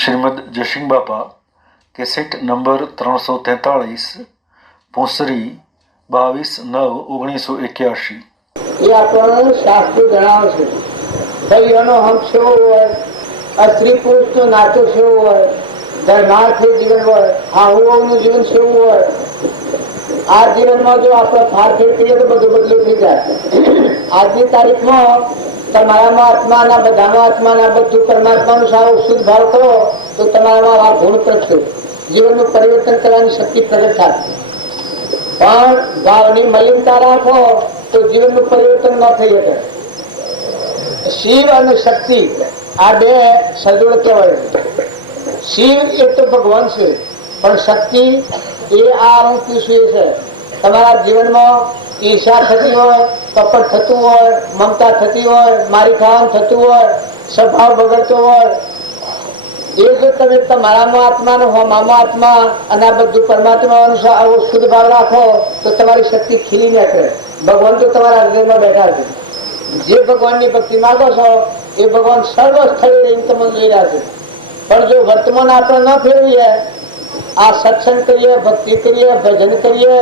શ્રીમદ જશિંગ બાપા cassette number 343 ભોંસરી 22/9/1981। એ આપણને શાસ્ત્રો જણાવે છે ભાઈઓનો હંસ કેવો હોય, આ સ્ત્રી પુરુષનો નાતો કેવો હોય, ધર્માર્થ જીવન હોય, આહુઓનું જીવન કેવું હોય। આ જીવનમાં જો આપણે ફારફેર કરીએ તો બધું બદલું થઈ જાય। આજની તારીખમાં તમારામાં આત્માના બધામાં આત્માના બધું પરમાત્માનું સારું શુદ્ધ ભાવ કરો તો તમારામાં આ ગુણ પ્રગટશે, જીવનનું પરિવર્તન કરવાની શક્તિ પ્રગટ થાય। પણ ભાવની મલિનતા રાખો તો જીવનનું પરિવર્તન ન થઈ શકે। શિવ અને શક્તિ આ બે સદોળ કહેવાય। શિવ એ તો ભગવાન છે, પણ શક્તિ એ આ અંકુશ છે। તમારા જીવનમાં ઈર્ષા થતી હોય, કપટ થતું હોય, મમતા થતી હોય, મારી ખાવાનું થતું હોય, સ્વભાવ બગડતો હોય, એ જો તમે તમારામાં આત્માનો હો મામા આત્મા અને આ બધું પરમાત્માનું આવો શુદ્ધ ભાવ રાખો તો તમારી શક્તિ ખીલી નીકળે। ભગવાન તો તમારા હૃદયમાં બેઠા છે। જે ભગવાનની ભક્તિ માંગો છો એ ભગવાન સર્વ સ્થળે રહીને તમને લઈ રહ્યા છે। પણ જો વર્તમાન આપણે ન ફેરવીએ, આ સત્સંગ કરીએ, ભક્તિ કરીએ, ભજન કરીએ,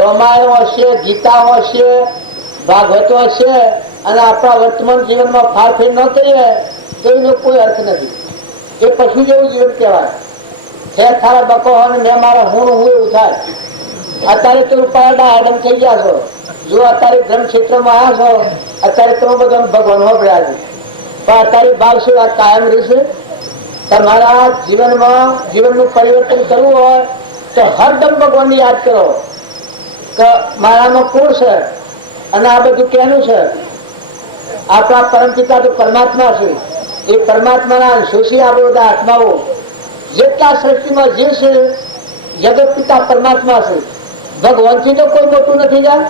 રામાયણ હશે, ગીતા હશે, ભાગવતો હશે અને આપણા વર્તમાન જીવનમાં ફારફેર ન કરીએ તો એનો કોઈ અર્થ નથી। એ પશુ જેવું જીવન કહેવાય। ખેર થારા બકો અને મેં મારા હું એવું થાય। અત્યારે તો રૂપાડા આડમ થઈ ગયા છો, જો અત્યારે ધર્મ ક્ષેત્રમાં આવ્યા છો, અત્યારે તમે બધા ભગવાન વાપર્યા છે, પણ અત્યારે ભાવ સેવા કાયમ રહેશે। તમારા જીવનમાં જીવનનું પરિવર્તન કરવું હોય તો હરદમ ભગવાનને યાદ કરો કે મારામાં કોણ છે અને આ બધું કેનું છે। આપણા પરમપિતા તો પરમાત્મા છે, એ પરમાત્માના શોષી આપણે બધા આત્માઓ જેટલા સૃષ્ટિમાં જે છે જગત પિતા પરમાત્મા છે। ભગવાનથી તો કોઈ મોટું નથી જાય।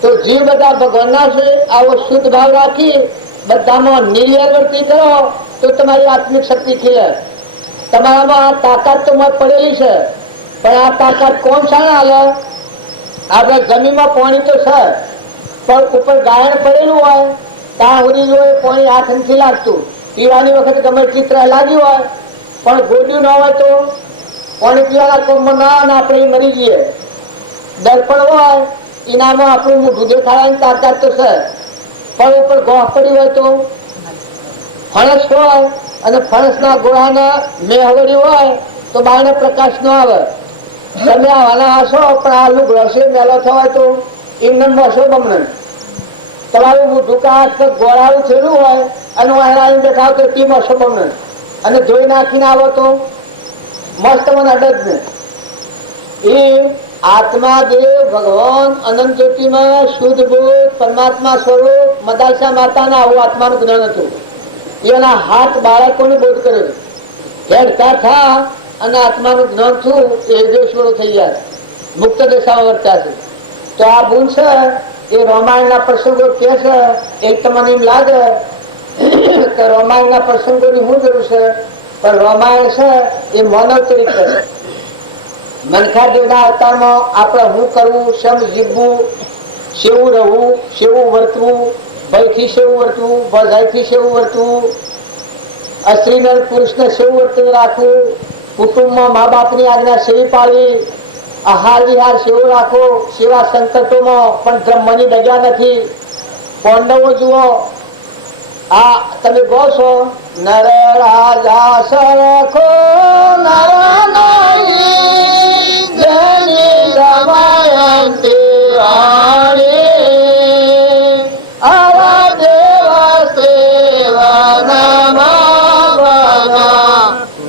તો જે બધા ભગવાનના છે આવો શુદ્ધ ભાવ રાખી બધામાં નિર્વર્તી કરો તો તમારી આત્મિક શક્તિ ખીલે। તમારામાં આ તાકાત તો પડેલી છે, પણ આ તાકાત કોણ શાણે હાલે? આપણે જમીનમાં પાણી તો છે, પણ ઉપર ગાયણ પડેલું હોય ત્યાં સુધી જો પાણી હાથ નથી લાગતું। પીવાની વખતે ગમે ચિત્ર લાગ્યું હોય પણ ગોડ્યું ન હોય તો પાણી પીવાના કોમમાં ના આપણે મરી જઈએ। દર્પણ હોય એનામાં આપણું મોઢું દેખાડવાની તાકાત તો છે, પણ ઉપર ગોહ પડી હોય તો ફણસ હોય અને ફણસના ગોળાના મેહવડી હોય તો બહારનો પ્રકાશ ન આવે। તમે આવાના હશો પણ આ લુગડો છે મેલો થવાય તો એમને મશો બમણે તમારું મોઢું કાચ ગોળાનું થયેલું હોય અને વાયરાની દેખાવ તો ટી મશો બમણે અને ધોઈ નાખીને આવો તો મસ્ત મને અડદ ને એ આત્મા દેવ ભગવાન અનંત જ્યોતિમાં શુદ્ધ બોધ પરમાત્મા સ્વરૂપ મદાસા માતાના આવું આત્માનું જ્ઞાન હતું। એના હાથ બાળકોને બોધ કર્યો, હેડતા થા અને આત્માનું જ્ઞાન થયું એ દેશોડો થઈ ગયા, મુક્ત દશામાં વર્તા છે। તો આ ગુણ છે એ રામાયણના પ્રસંગો કે છે એ તમને એમ લાગે કે રામાયણના પ્રસંગોની શું જરૂર છે, પણ રામાયણ છે એ માનવ ચરિત્ર। મનખા દેવના અવતારમાં આપણે શું કરવું, શમ જીવવું, શેવું રહેવું, શેવું વર્તવું, ભયથી શેવું વર્તવું, ભજાયથી શેવું વર્તવું, સ્ત્રીને પુરુષને શેવું વર્તન રાખવું, કુટુંબમાં મા બાપની આજ્ઞા સેવી પાડવી, આહાર વિહાર સેવું રાખવો, સેવા સંકટોમાં પણ બ્રહ્મની દગ્યા નથી। પાંડવો જુઓ, આ તમે કહો છો નર રાજા સરખો નર નહીં જેની દમયંતી રાણી અરા દેવા સેવનમાં બના ન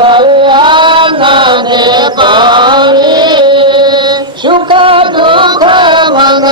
મળ્યા ને પાણી સુખ દુઃખ મન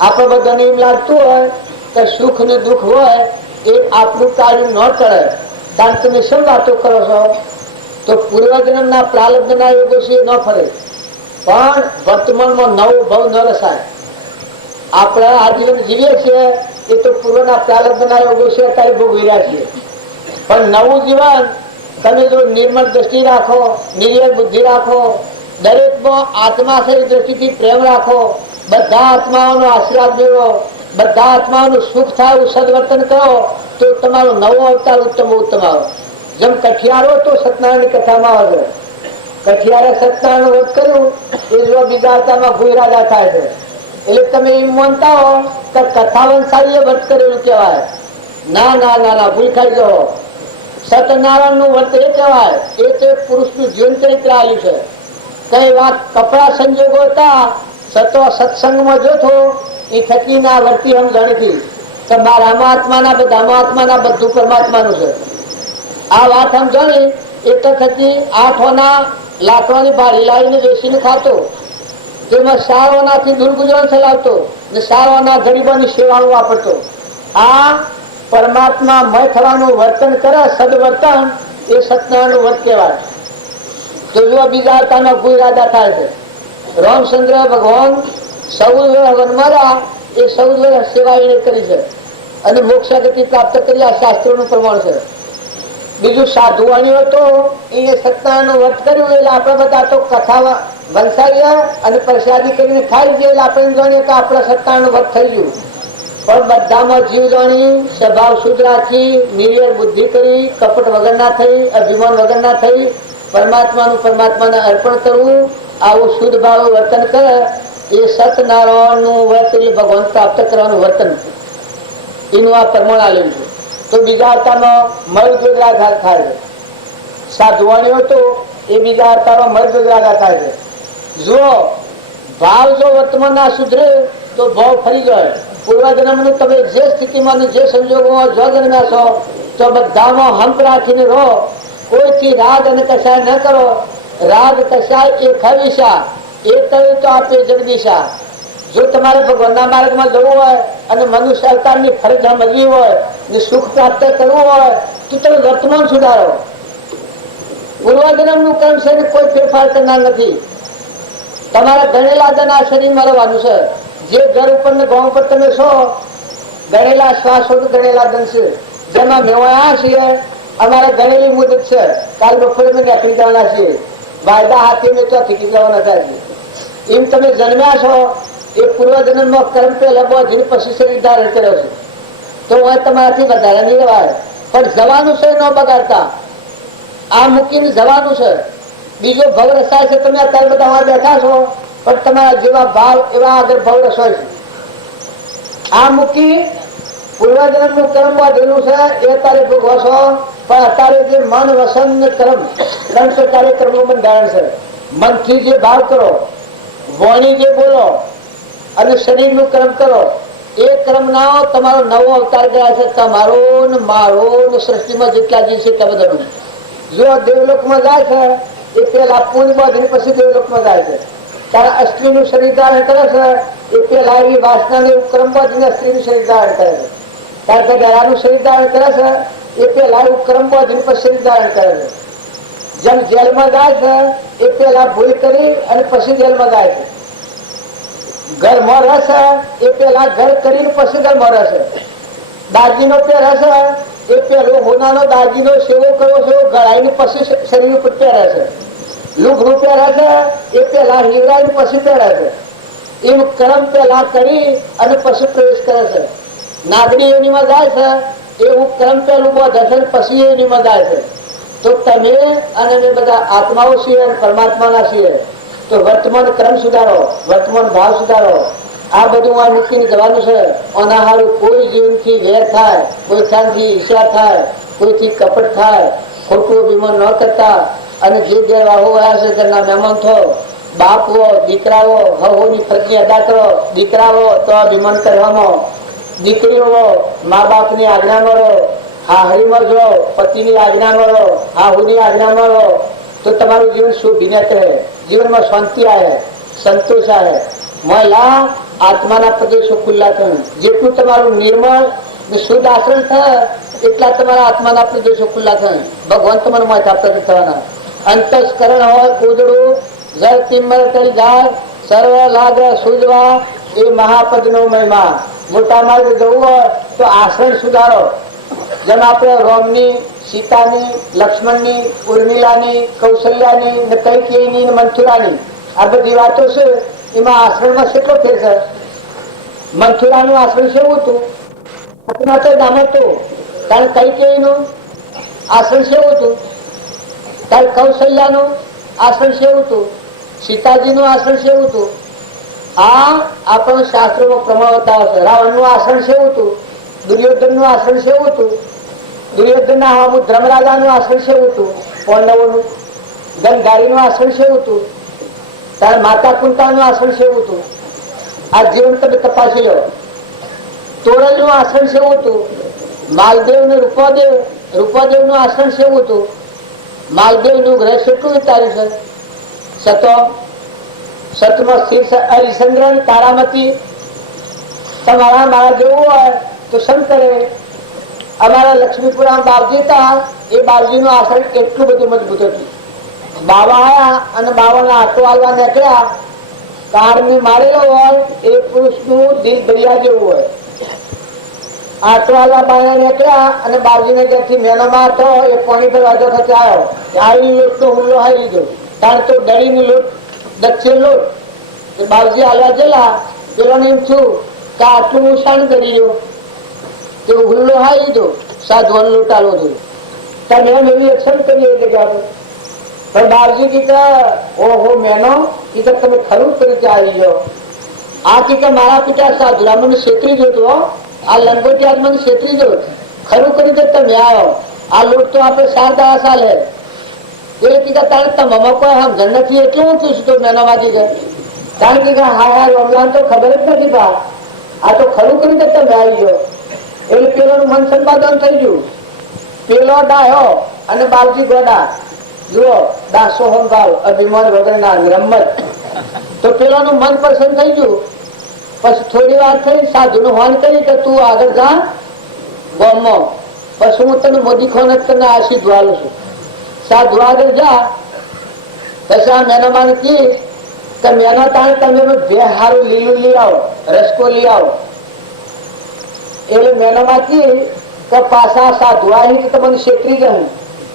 આપણે બધાને એમ લાગતું હોય કે સુખ ને દુઃખ હોય એ આપણું કાર્ય ન ચડે, કારણ તમે શું વાતો કરો છો? તો પૂર્વજન્મના પ્રારબ્ધના યોગો છે ન ફરે, પણ વર્તમાનમાં નવો ભવ ન રસાય. આપણે આ જીવન જીવીએ છીએ એ તો પૂર્વના પ્રારબ્ધના યોગો છે અત્યારે ભોગવી રહ્યા છીએ. પણ નવું જીવન તમે જો નિર્મળ દ્રષ્ટિ રાખો, નિર્મળ બુદ્ધિ રાખો, દરેકમાં આત્મા દ્રષ્ટિથી પ્રેમ રાખો, બધા આત્માઓનો આશીર્વાદ મેળવો, બધા આત્માઓનું સુખ થાય એવું સદવર્તન કરો તો તમારો નવો અવતાર ઉત્તમ ઉત્તમ આવે. જેમ કઠિયારો તો સત્યનારાયણની કથામાં આવે છે, કઠિયારે સત્યનારાયણ વ્રત કર્યું એ જો બીજા અવતારમાં ભૂરાજા થાય છે. એટલે તમે એમ માનતા હો કે કથાવંશાળીએ વ્રત કરેલું કહેવાય. ના ના ના ના, ભૂલ ખાઈ ગયો. સત્યનારાયણ નું વ્રત એ કહેવાય. એ તો પુરુષનું જીવન ચરિત્ર આવ્યું છે. કઈ વાત કપડા સંજોગો હતા સતો સત્સંગમાં જોતો એ થકી ના વર્તી હમ જાણતી કે મારા આત્માના બધા આત્માના બધું પરમાત્માનું છે. આ વાત હમ જાણી એ તો થકી આઠોના લાકડાની બારી લાવીને બેસીને ખાતો, તેમાં સારોનાથી દુર્ગુજરાન ચલાવતો ને સારોના ગરીબોની સેવામાં વાપરતો. આ પરમાત્મા મય થવાનું વર્તન કરે સદવર્તન એ સત્યનારાયણનું વ્રત કહેવાય. તો જો બીજા અવતારના ભૂરાજા થાય છે. રામચંદ્ર ભગવાન 14 વર્ષ વનમારા એ 14 વર્ષ સેવા એને કરી છે અને મોક્ષ ગતિ પ્રાપ્ત કરી આ શાસ્ત્રોનું પ્રમાણ છે. બીજું સાધુવાણીઓ તો એને સત્યનારાયણનું વ્રત કર્યું એટલે આપણે બધા તો કથા વંશાવીએ અને પ્રસાદી કરીને ખાઈ જઈએ એટલે આપણે જાણીએ કે આપણે સત્યનારાયણનું વ્રત થઈ ગયું. પણ બધામાં જીવ જાણી, સ્વભાવ શુદ્ધ રાખી, નિર્યર બુદ્ધિ કરી, કપટ વગર ના થઈ, અભિમાન વગર ના થઈ, પરમાત્માને અર્પણ કરવું, આવું શુદ્ધ ભાવ વર્તન કરે એ સત્યનારાયણનું વ્રત એટલે ભગવાન પ્રાપ્ત કરવાનું વર્તન એનું આ પ્રમાણ આવેલું છે. તો બીજા અવતારમાં મરજોગરા થાય છે. સાધુવાણીઓ તો એ બીજા અવતારમાં મરજોગરા થાય છે. જુઓ, ભાવ જો વર્તમાન ના સુધરે તો ભાવ ફરી જાય. પૂર્વજન્મનું તમે જે સ્થિતિમાં જે સંજોગોમાં જો જન્મ્યા છો તો બધામાં હંપ રાખીને રહો. કોઈથી રાગ અને કસાય ન કરો. રાગ કસાય એ ખવિશા એ તળે તો આપે જગદીશા. જો તમારે ભગવાનના માર્ગમાં જવું હોય અને મનુષ્ય અવતારની ફરજ મળવી હોય ને સુખ પ્રાપ્ત કરવું હોય તો તમે વર્તમાન સુધારો. પૂર્વજન્મનું કર્મ છે ને કોઈ ફેરફાર કરનાર નથી. તમારા ગણેલા ધન આ શરીરમાં રહેવાનું છે. જે ઘર ઉપર ને ગામ ઉપર તમે છો ગણેલા શ્વાસો ગણેલા ધન છે. જેમાં મેવાયા છીએ અમારે ગણેલી મુદત છે. કાલ બપોરે અમે નીકળી જવાના છીએ. વાયદા હાથી મેં તો થીકી જવાના હતા. એમ તમે જન્મ્યા છો એ પૂર્વજન્મમાં કર્મ પહેલા બોધીને પછી શરીર ધારણ કર્યો છે તો હવે તમારાથી વધારે નહીં રહેવાય. પણ જવાનું છે ન બગાડતા. આ મૂકીને જવાનું છે. બીજો ભવ રસાય છે. તમે અત્યારે બધા બેઠા છો પણ તમારા જેવા ભાવ એવા આગળ ભવ રસાય છે. આ મૂકી પૂર્વજન્મનું કર્મ વધેલું છે એ અત્યારે ભોગવો છો. પણ અત્યારે જે મન વસન કર્મ 3 પ્રકારે કર્મનું બંધારણ છે. મનથી જે ભાવ કરો, વાણી જે બોલો અને શરીરનું કર્મ કરો એ કર્મ ના તમારો નવો અવતાર ગયા છે. તમારો ને મારો ને સૃષ્ટિમાં જેટલા જીવ છે તે બધાનું. જો દેવલોકમાં જાય છે એ પેલા પુણ્ય બાંધીને પછી દેવલોકમાં જાય છે. ત્યારે અસ્ત્રીનું શરીર ધારણ કરે છે એ પેલા એવી વાસનાને ઉપક્રમ બાંધીને અસ્ત્રીનું શરીર ધારણ કરે છે. ત્યારે ગધારાનું શરીર ધારણ કરે છે એ પેલા ઉપક્રમ બાંધીને પછી શરીર ધારણ કરે છે. જેમ જેલમાં જાય છે એ પેલા ભૂલ કરી અને પછી જેલમાં જાય છે. ઘરમાં રહેશે એ પેલા ઘર કરીને પછી ઘરમાં રહેશે. દાગીનો પહેરે છે એ પેલો હોનાનો દાગીનો સેવો કરવો છે ગળાઈને પછી શરીર ઉપર પહેરે છે. લુગડું પહેરે છે એ પેલા હીરાઈને પછી પહેરે છે. એમ કર્મ પેલા કરી અને પછી પ્રવેશ કરે છે. નાગડી એનીમાં જાય છે એવું કર્મ પેલું બધે છે પછી એનીમાં જાય છે. તો તમે અને અમે બધા આત્માઓ છીએ અને પરમાત્માના છીએ. તો વર્તમાન ક્રમ સુધારો, વર્તમાન ભાવ સુધારો. આ બધું આ મૂકીને જવાનું છે. આના હારું કોઈ જીવનથી વેર થાય, કોઈ થી ઈર્ષ્યા થાય, કોઈથી કપટ થાય, ખોટું અભિમાન ન કરતા. અને જે જે વાહો આવ્યા છે ઘરના મહેમાન થો, બાપો દીકરાઓ હવોની ફરજની અદા કરો. દીકરાઓ તો અભિમાન કરવામાં, દીકરીઓ મા બાપની આજ્ઞામાં રહો, હાહરીમાં જો પતિની આજ્ઞામાં રહો, હાહુની આજ્ઞામાં રહો તો તમારું જીવન શોભીને રહે. જીવનમાં શાંતિ આવે, સંતોષ આવે. મહિલા આત્માના પ્રદેશો ખુલ્લા થયું. જેટલું તમારું નિર્મળ શુદ્ધ આચરણ થાય એટલા તમારા આત્માના પ્રદેશો ખુલ્લા થાય. ભગવાન તમારા માથા પ્રગટ થવાના. અંતસ્કરણ હોય ઉજળું જળ કિંમર કરી જાય સર્વ લાગે સુજવા એ મહાપદ નો મહિમા. મોટા માર્ગે જવું હોય તો આશ્રમ સુધારો. જેમ આપણે રોમની, સીતાની, લક્ષ્મણની, ઉર્મિલાની, કૌશલ્યાની, કૈકેયીની, મંથુરાની આ બધી વાતો છે. એમાં આશ્રમમાં કેટલો ફેર છે. મંથુરાનું આશ્રમ કેવું હતું? ગામ હતું. કારણ કૈકેયીનું આશ્રમ કેવું હતું? ત્યારે કૌશલ્યાનું આશ્રમ કેવું હતું? સીતાજીનું આશ્રમ કેવું હતું? આ આપણને શાસ્ત્રોમાં પ્રમાણ બતાવે છે. રાવણનું આશ્રમ કેવું હતું? દુર્યોધનનું આશ્રમ કેવું હતું? દુર્યોધનના ધર્મરાજાનું આશ્રમ કેવું હતું? પાંડવોનું. ગંધારીનું આશ્રમ કેવું હતું? ત્યારે માતા કુંતાનું આશ્રમ કેવું હતું? આ જીવન તમે તપાસી લો. તોરલનું આશ્રમ કેવું હતું? માલદેવ ને રૂપાદેવ નું આશ્રમ કેવું હતું? માલદેવ નું ગ્રહ કેટલું વિચાર્યું છે? સતમાં હરિચંદ્રન, તારામતી. તમારા મારા જેવું હોય તો શંકરે અમારા લક્ષ્મીપુરા બાપજી હતા. એ બાપજી નું આશ્રમ એટલું બધું મજબૂત હતું. બાવા આયા અને બાવાના આટો આવવા નીકળ્યા. કાળની મારેલો હોય એ પુરુષ નું દિલ દરિયા જેવું હોય. આટો આવવા બાયા નીકળ્યા અને બાપજીને ત્યાંથી મેનોમાં હતો એ પાણી પર વાજો થતો આવ્યો. આવેલી લોટ નો હુલ્લો હાઈ લીધો. કારણ તો દળીની લોટ દક્ષિણ લોટ બાપજી હાલવા ગયેલા. પેલો એમ થયું કે આટલું હું શાણ કરી રહ્યો તે હુલ્લો હાઈ લીધો. સાધવાનો લોટ આલો થયો. તમે એમ એવી એક્શન કરીએ જગ્યા પર. પણ બાપજી કીધા ઓહો મેનો કીધા તમે ખરું તરીકે આવી જાઓ. આ કીધા મારા પિતા સાધુરા મને છેતરી જોતો. આ લંગોટિયા મને છેતરી દો. ખરું કરી દે તમે આવ્યો. આ લોટ તો આપણે 4 દાડા ચાલે. એ કીધા તારે તમામાં કોઈ સમજણ નથી એટલે હું પૂછું તો મેનો માંથી ગયો. કારણ કે હા હા રમલાન તો ખબર જ નથી બા. આ તો ખરું કરી દે તમે આવી ગયો. એટલે પેલાનું મન સંપાદન થઈ ગયું. પેલો ડાયો અને બાપજી ગોડા. જુઓ દાસો સંભાવ અભિમાન વગરના રમત. તો પેલાનું મન પસંદ થઈ ગયું. પછી થોડી વાર થઈ સાધુ નું હોન કરી કે તું આગળ જા ગામમાં. પછી હું તને મોદી ખોન તને આશીર્વાદ આલું છું. સાધુ આગળ જા. પછી આ મેનોમાન કી કે મેનો તાણે તમે બે હારું લીલું લઈ આવો, રસકો લઈ આવો. એટલે મેનોમાં કી કે પાછા સાધુ આવી કે તમને છેતરી ગયું.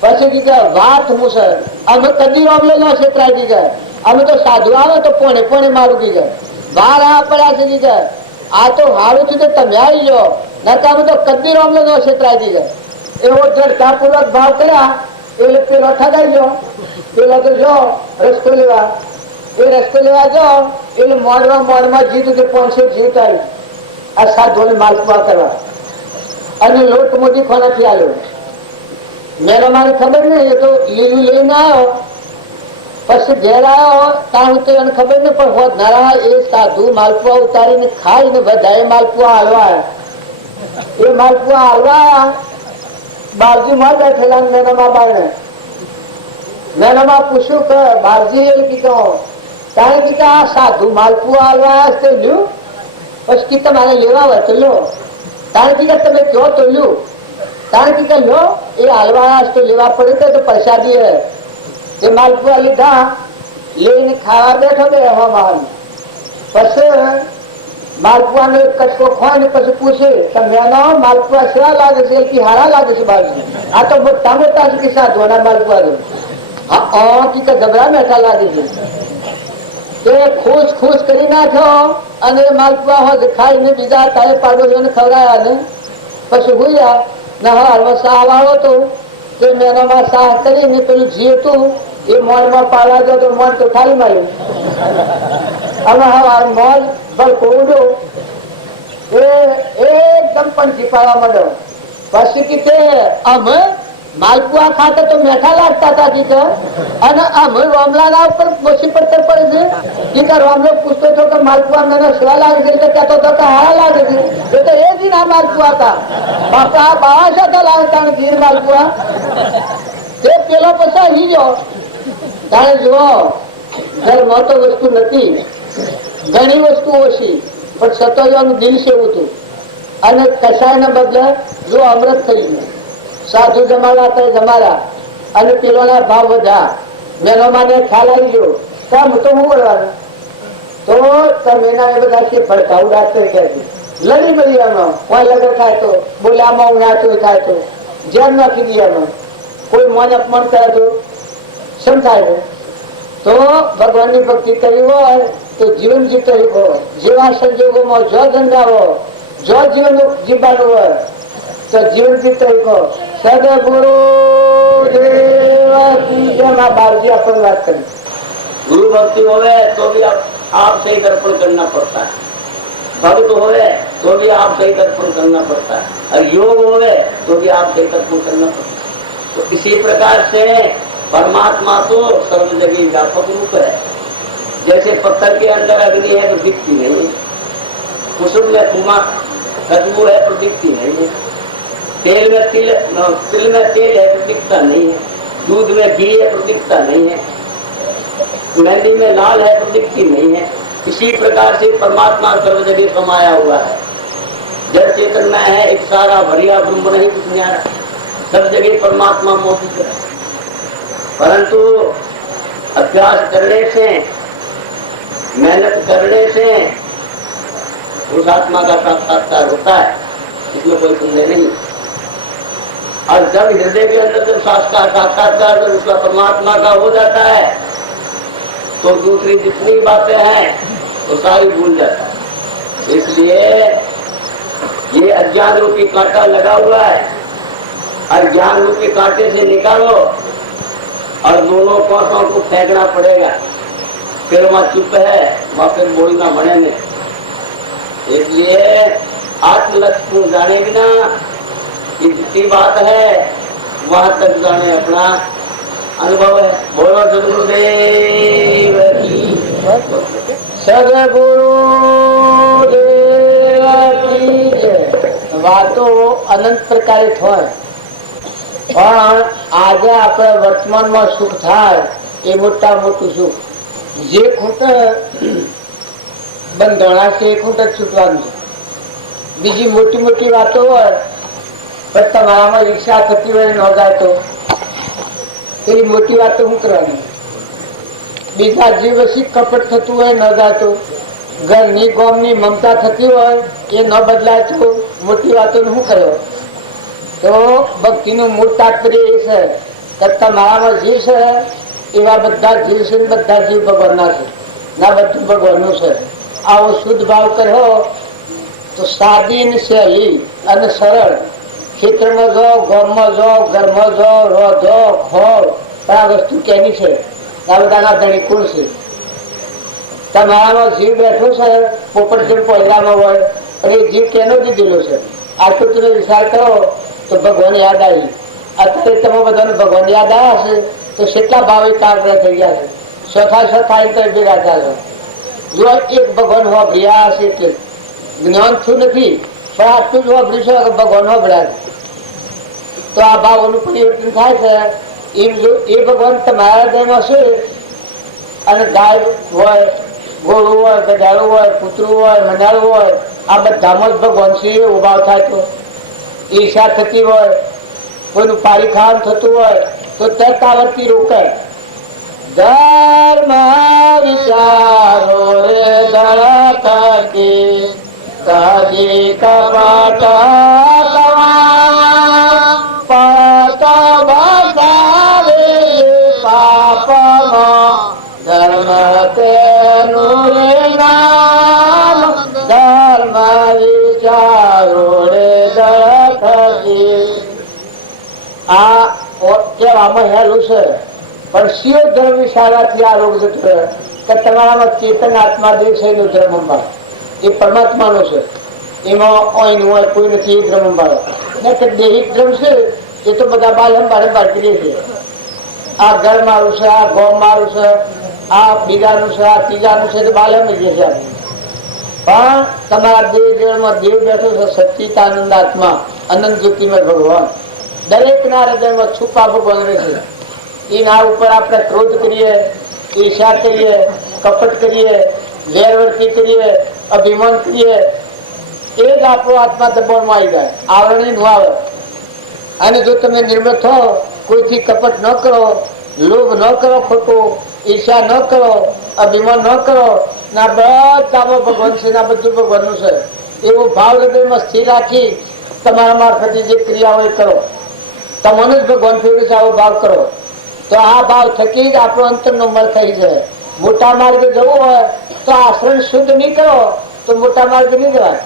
પછી કીધા વાત હું સર અમે કદી રોમલો ન છેતરાઈ દીધા. અમે તો સાધુ આવે તો પોણે મારું કીધા. બહાર આ પડ્યા છે કીધા. આ તો હારું છે તમે આવી જાઓ. નકા અમે તો કદી રોમલો ન છેતરાઈ દીધા. એવો દ્રઢતાપૂર્વક ભાવ કર્યા. એટલે પેલો ઠગાઈ ગયો. પેલો તો જો રસ્તો લેવા. એ રસ્તો લેવા જાઓ એટલે મોડમાં જીતું કે 500 જીવ આવ્યું. આ સાધુઓને માલપુઆ કરવા અને લોટ મોદી ખોનાથી આવ્યો. મેનો મારી ખબર નહીં. એ તો લીલું લઈને આવ્યો. પછી ઘેર આવ્યો ત્યાં તો એને ખબર નહીં. પણ હોત નારા એ સાધુ માલપુઆ ઉતારીને ખાઈને બધાએ માલપુઆ હાલવા. એ માલપુઆ હાલવા બારજી માં બેઠેલા મેનોમાં બારણે. મેનોમાં પૂછ્યું કે બારજી એ કીધો તારે કીધા આ સાધુ માલપુઆ હાલવા તે લ્યું. પછી કીધા મારે લેવા હોય તો લો. તારે કીધા તમે કયો તો લ્યું. તારે કીધા લો એ હાલવા તો લેવા પડે તો પ્રસાદી હે. એ માલપુઆ લીધા લઈને ખાવા બેઠો બે હવામાં. પછી માલપુઆ ને કટકો ખોય ને પછી પૂછે તમે માલપુઆ કેવા લાગે છે? કે હારા લાગે છે બાજુ. આ તો મોટા મોટા છે કે સાધુના માલપુઆ તો ગભરા બેઠા લાગે છે. એ ખુશ કરી નાખ્યો અને માલપુઆ હોય ખાઈને બીજા તારે પાડોશીઓને ખવડાયા ને પછી ભૂલ્યા ને હાલમાં શાહ વાળો હતો તે મેનોમાં શાહ કરીને પેલું જી હતું એ મોલમાં પાડવા ગયો તો મોલ તો ખાલી માર્યું. હવે હા મોલ ભલકો ઉડો એ એકદમ પણ જીપાવા માંડ્યો. પછી કે અમે માલપુઆ ખાતે તો મેઠા લાગતા હતા કે અને અમે રોમલાના ઉપર મોસી પડતર પડે છે કે રોમલો પૂછતો હતો કે માલપુઆ મને સ્વા લાગે છે એટલે કહેતો હતો કે હારા લાગે છે. એ તો એ જ ના માલપુઆ હતા. બાપા બાવા સાથે લાગતા ગીર માલપુઆ. તે પેલો પછી આવી ગયો. તારે જુઓ ધર્મ તો વસ્તુ નથી. ઘણી વસ્તુ ઓછી પણ સતોયાનું દિલ સેવું હતું. અને કસાયના બદલે જો અમૃત થઈ ગયું. સાધુ જમાડા તો જમાડા અને પેલોના ભાવ વધ્યા. મેનોમાને ખ્યાલ આવી ગયો કામ તો હું બોલવાનું તો તમે એના એ બધા છે ભડકાવું ડાક્ટર કહે છે લડી મળી આમાં કોઈ લગન થાય તો બોલે આમાં હું નાચું થાય તો જેમ નાખી દઈએ આમાં કોઈ મન અપમાન કરે તો શમ થાય છે તો ભગવાનની ભક્તિ કરી હોય તો જીવન જીવતો હોય જેવા સંજોગોમાં જો ધંધાવો જો જીવન જીવવાનું હોય તો જીવન જીવતો હોય સદગુરુ बाबूजी अपन बात करें गुरु भक्ति होवे तो भी आप सही दर्पण करना पड़ता है भक्त होवे तो भी आप सही दर्पण करना पड़ता है और योग होवे तो भी आप सही दर्पण करना पड़ता है तो इसी प्रकार से परमात्मा तो सर्व जगह व्यापक रूप है जैसे पत्थर के अंदर अग्नि है तो दिखती नहीं है कुसुम में धुआं खुशबू है तो दिखती नहीं है तिल में तेल है तो दिखता नहीं है दूध में घी है तो दिखता नहीं है मेहंदी में लाल है तो दिखती नहीं है इसी प्रकार से परमात्मा सर्व जगह समाया हुआ है जड़ चेतन में है एक सारा भरिया ब्रह्म नहीं कुछ न्यारा सब जगह परमात्मा मौजूद है परंतु अभ्यास करने से मेहनत करने से उस आत्मा का साक्षात्कार होता है इसमें कोई संदेह नहीं और जब हृदय के अंदर जब साक्षात्कार जब उसका परमात्मा का हो जाता है तो दूसरी जितनी बातें हैं वो सारी भूल जाता है इसलिए ये अज्ञान रूपी कांटा लगा हुआ है और ज्ञान रूपी कांटे से निकालो और दोनों कोसों को फेंकना पड़ेगा फिर वहां चुप है वहां फिर बोलना बने में इसलिए आत्मलक्ष्य को जाने बिना ये जितनी बात है वहां तक जाने अपना अनुभव है बोलो सदगुरुदेव की सदगुरुदेव की वातो अनंत प्रकारित હોય પણ આજે આપણે વર્તમાનમાં સુખ થાય એ મોટા મોટું સુખ જે ખૂંટ બંધોણા છે એ ખૂંટ જ છૂટવાનું છે બીજી મોટી મોટી વાતો હોય પણ તમારામાં ઈચ્છા થતી હોય ન જાય તો એ મોટી વાતો શું કરવાની બીજા જીવ વસી કપટ થતું હોય ન જાય તો ઘરની ગોમની મમતા થતી હોય એ ન બદલાય તો મોટી વાતો શું કર્યો તો ભક્તિનું મૂળ તાત્પર્ય એ છે કે તમારામાં જીવ છે એવા બધા જીવ છે બધા જીવ ભગવાનના છે ના બધું ભગવાનનું છે આવો શુદ્ધ ભાવ કર્યો તો સાદી ને સહેલી અને સરળ ખેતરમાં જાઓ ગામમાં જાઓ ઘરમાં જાઓ રોધો ખોળ આ વસ્તુ કેની છે આ બધાના ધણી કોણ છે તમારામાં જીવ બેઠો છે પોપટ જેમ પહેલામાં હોય અને એ જીવ કેનો દીધેલો છે આટલો તમે વિચાર કરો તો ભગવાન યાદ આવી અત્યારે તમે બધાને ભગવાન યાદ આવ્યા છે તો કેટલા ભાવ એકાગ્ર થઈ ગયા છે ચોથા તો ભેગા ચાલો જો એક ભગવાન હોભર્યા હશે એટલે જ્ઞાન થયું નથી પણ આટલું જ હોભર્યું છે કે ભગવાન હોભર્યા તો આ ભાવોનું પરિવર્તન થાય છે એ ભગવાન તમારા હૃદયમાં છે અને ગાય હોય ગોળું હોય ગધાડું હોય કૂતરું હોય મનાળું હોય આ બધામાં જ ભગવાન છે એવો ભાવ થાય તો ઈર્ષા થતી હોય કોઈનું પારી ખાવાનું થતું હોય તો તરત આવડતી રોકાય ધર્મ વિચારો રે દળ થકી કદી કપટ ધર્મ તેનું નામ ધર્મ વિચારો રે દળ થકી આ કહેવામાં હેલું છે પણ શિવ ધર્મ વિચારવાથી આ રોગ જતો રહે કે તમારામાં ચેતન આત્મા દેવ છે એનો ધર્મ અંબાળો એ પરમાત્માનો છે એમાં ઓઈનું હોય કોઈ નથી એ ધર્મ અંબાળો ને કે દેહિક ધર્મ છે એ તો બધા બાલ અંબાડે કરીએ છીએ આ ઘર મારું છે આ ગોમ મારું છે આ બીજાનું છે આ ત્રીજાનું છે તો બાલ અંબીએ છે પણ તમારા દેવ દેવમાં દેવ બેઠો છે સચ્ચિદાનંદ આત્મા અનંત જ્યોતિમય ભગવાન દરેક ના હૃદયમાં છુપા ભગવાન રહે છે એના ઉપર આપણે ક્રોધ કરીએ ઈર્ષા કરીએ કપટ કરીએ વેરવર્તી કરીએ અભિમાન કરીએ એ જ આપણો આત્મા દબાણમાં આવી જાય આવરણી નું આવે અને જો તમે નિર્મળ થો કોઈથી કપટ ન કરો લોભ ન કરો ખોટો ઈર્ષા ન કરો અભિમાન ન કરો. ના બધામાં ભગવાન છે, ના બધું ભગવાનનું છે એવો ભાવ હૃદયમાં સ્થિર રાખી તમારા મારફતે જે ક્રિયાઓ એ કરો. તમને જ ભગવાન ફેરવે છે આવો ભાવ કરો તો આ ભાવ થકી જ આપણો અંતરનો મળ થઈ જાય. મોટા માર્ગે જવું હોય તો આશ્રમ શુદ્ધ નહીં કરો તો મોટા માર્ગે નહીં જવાય.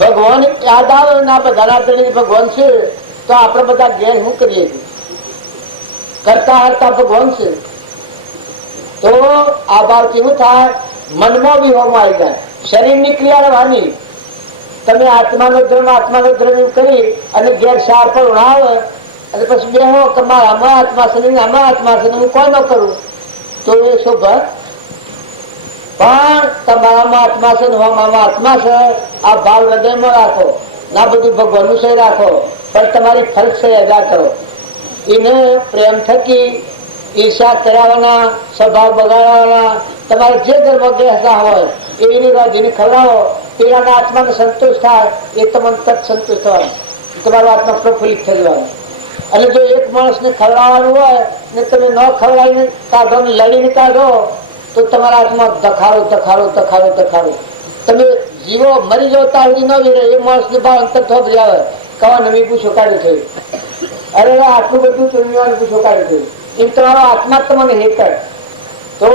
ભગવાન યાદ આવે ને આપણે ધરાતરી ભગવાન છે તો આપણે બધા ઘેર શું કરીએ છીએ? કરતા હરતા ભગવાન છે. તો આ ભાવથી શું થાય? મનમાં બી હોમ આવી જાય. શરીરની ક્રિયા રહેવાની. તમે આત્માનો ધર્મ કરી અને ઘેર સાર પર ઉણાવે અને પછી બેહો કે મારા આમાં આત્મા છે ને આમાં આત્મા છે ને હું કોઈ ન કરું તો એ શોભા. પણ તમારામાં આત્મા છે ને આમાં આત્મા છે આ ભાવ હૃદયમાં રાખો. ના બધું ભગવાનનું છે રાખો પણ તમારી ફરજ છે અદા કરો. એને પ્રેમ થકી ઈર્ષા કરાવવાના, સ્વભાવ બગાડવાના, તમારે જે ધર્મ ગેસા હોય એની રાજીને ખવડાવો. પેલાના આત્માને સંતોષ થાય એ તમને તક સંતોષ થવાનો, તમારો આત્મા પ્રફુલ્લિત થઈ જવાનો. અને જો એક માણસને ખવડાવવાનું હોય ને તમે ન ખવડાવીને કાઢો ને લડીને કાઢો તો તમારા હાથમાં દખાડો. તમે જીવો મરી જાઓ ત્યાં સુધી ન વિરે એ માણસને ભાવ અંતર થોપ આવે કવા નવી પૂછો કાઢ્યું થયું. અરે આટલું બધું ચૂંટણીવાનું પૂછો કાઢ્યું થયું. એમ તમારો આત્મા તમને હેકર તો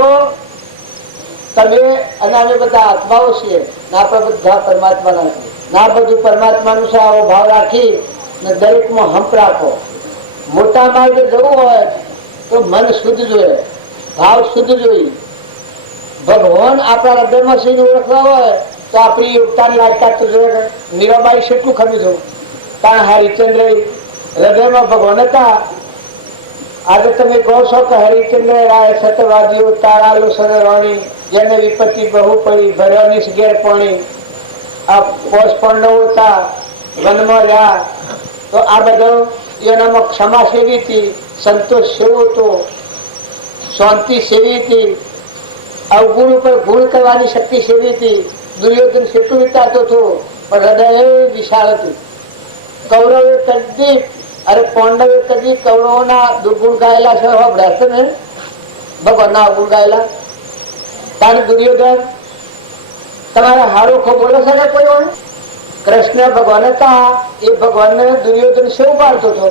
તમે અને અમે બધા આત્માઓ છીએ ને આપણે બધા પરમાત્માના છીએ. ના બધું પરમાત્માનું છે આવો ભાવ રાખી ને દરેકમાં હંપ રાખો. મોટા માર્ગે જવું હોય તો મન શુદ્ધ જોઈએ, ભાવ શુદ્ધ જોઈએ. ભગવાન આપણા હૃદયમાં સિંહ ઓળખવા હોય તો આપણી યોગતાની લાયકાત તો જોઈએ. મીરાબાઈ કેટલું ખમી હતું કારણ હરિચંદ્ર હૃદયમાં ભગવાન હતા. આજે તમે કહો છો કે હરિચંદ્ર રાય સતવાદીઓ તારા લોસર રાણી જેને વિપત્તિ બહુ પડી ભરવાની ઘેર પાણી આ પોષ પાંડવો હતા વનમાં રહ્યા તો આ બધો એનામાં ક્ષમા સેવી હતી, સંતોષ સેવો હતો, શાંતિ સેવી હતી, અવગુણ ઉપર ગુણ કરવાની શક્તિ સેવી હતી. દુર્યોધન કેટલું વિચારતો હતો પણ હૃદય વિશાળ હતું. કૌરવે કદી અરે પાંડવે કદી કૌરવોના દુર્ગુણ ગાયેલા છે ભ્રષ્ટ ને ભગવાનના અવગુણ ગાયેલા. તારે દુર્યોધન તમારે હારો ખો બોલે છે ને કોઈ હોય? કૃષ્ણ ભગવાન હતા એ ભગવાનને દુર્યોધન શું પાડતો હતો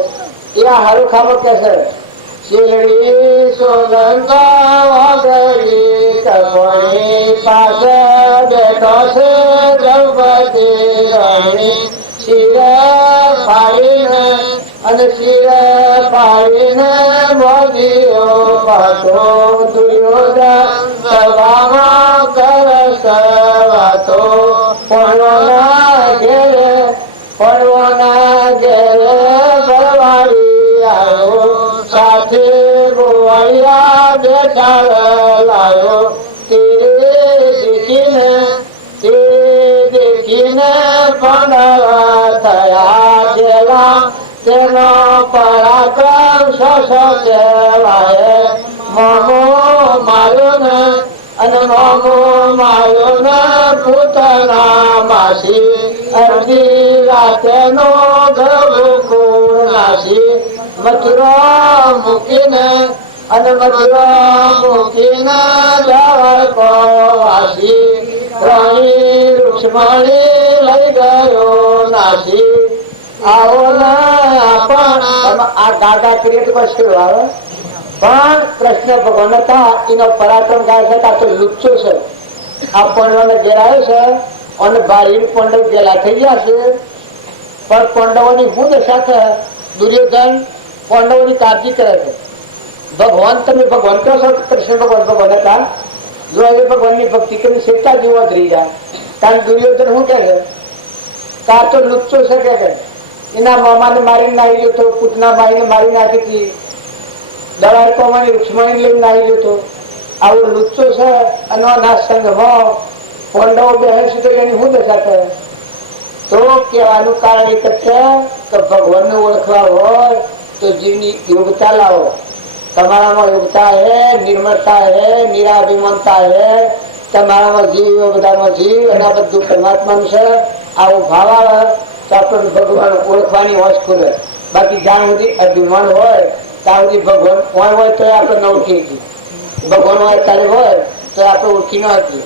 એ આ હારો ખાવો કે છે શેરી સોલંકા પાસે બેઠો છે દ્રૌપદી રાણી. શિરે ફાડીને અને શિરે ફાડીને મોદીઓ પાછો દુર્યોધન સભામાં કરસ વાતો. પડવાના ઘેરે ભરવાડી આવ્યો સાથે ગોવાળિયા બેઠા લાયો. તેરે દેખીને પણ થયા જેલા તેનો પરાક્રમ શો કહેવાય. મામો માર્યો ને અને મામો માર્યો ને પૂતના માસી અડધી રાતે નો ગોકુળ નાસી. મથુરા મૂકીને અને મથુરા મૂકીને દ્વારકો વાસી. રાણી રૂક્ષ્મણી લઈ ગયો નાસી. આવો ને પણ આ ગાગા કરીએ તો કશું આવે પણ કૃષ્ણ ભગવાન હતા એનો પરાક્રમ ગાય છે આ તો લુચ્ચો છે. આ પાંડવોને ઘેર આવ્યો છે અને ભાઈ પાંડવ ગયેલા થઈ ગયા છે પણ પાંડવોની હું દશા છે દુર્યોધન પાંડવોની કાળજી કરે છે. ભગવાન તમે ભગવાન કહો છો કૃષ્ણ ભગવાન હતા જો એ ભગવાનની ભક્તિ કરી સેતા જેવા જ રહી જાય. કારણ દુર્યોધન શું કે છે કા તો લુચ્ચો છે કે એના મામાને મારી નાખી ગયો હતો, પૂતના બાઈને મારી નાખી હતી, દળાઈકોમાંની રૂક્ષ્મણી લઈને નાખી ગયો હતો. આવો લુચ્ચો છે અને ના સંઘમાં પાંડવો બેસે છે તો એની શું દશા કરે? તો કહેવાનું કારણ એક જ છે કે ભગવાનને ઓળખવા હોય તો જીવની યોગતા લાવો. તમારામાં યોગતા હે, નિર્મળતા હે, નિરાભિમાનતા હે, તમારામાં જીવ બધામાં જીવ અને આ બધું પરમાત્માનું છે. આવો ભાવ આવે તો આપણને ભગવાન ઓળખવાની હોશ ખુલે. બાકી જ્યાં સુધી અભિમાન હોય ત્યાં સુધી ભગવાન હોય તો આપણે ન ઓળખીએ. ભગવાન હોય ત્યારે હોય તો આપણે ઓળખી ન હતી.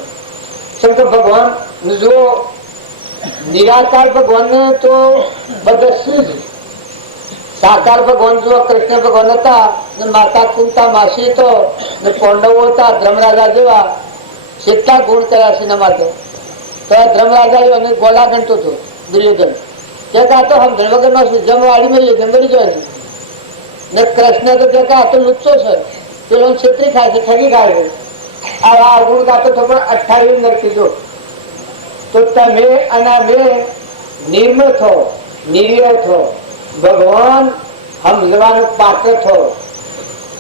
શંકર ભગવાન જો નિરાકાર ભગવાન તો બધા શું જ, સાકાર ભગવાન જો કૃષ્ણ ભગવાન હતા ને માતા કુંતા માસી તો ને પાંડવો હતા ધર્મરાજા જેવા, કેટલા ગુણ કર્યા છે એના માટે. તો આ ધર્મરાજા અને ગોલા ગણતો હતો દુર્યોધન, કે આ તો હમ ધર્મગરમાં છું, જમવાડીમાં જમવાડી જાય ને કૃષ્ણ તો કે આ તો લુચ્ચો છે, પેલો છેતરી ખાય છે, ઠગી ખાય છે. આ ગુણ ગાતો તો પણ 28 નરકી જો. તો તમે અને મેં નિર્મળ થો, નિર્ય થો, ભગવાન સમજવાનું પાત્ર થો.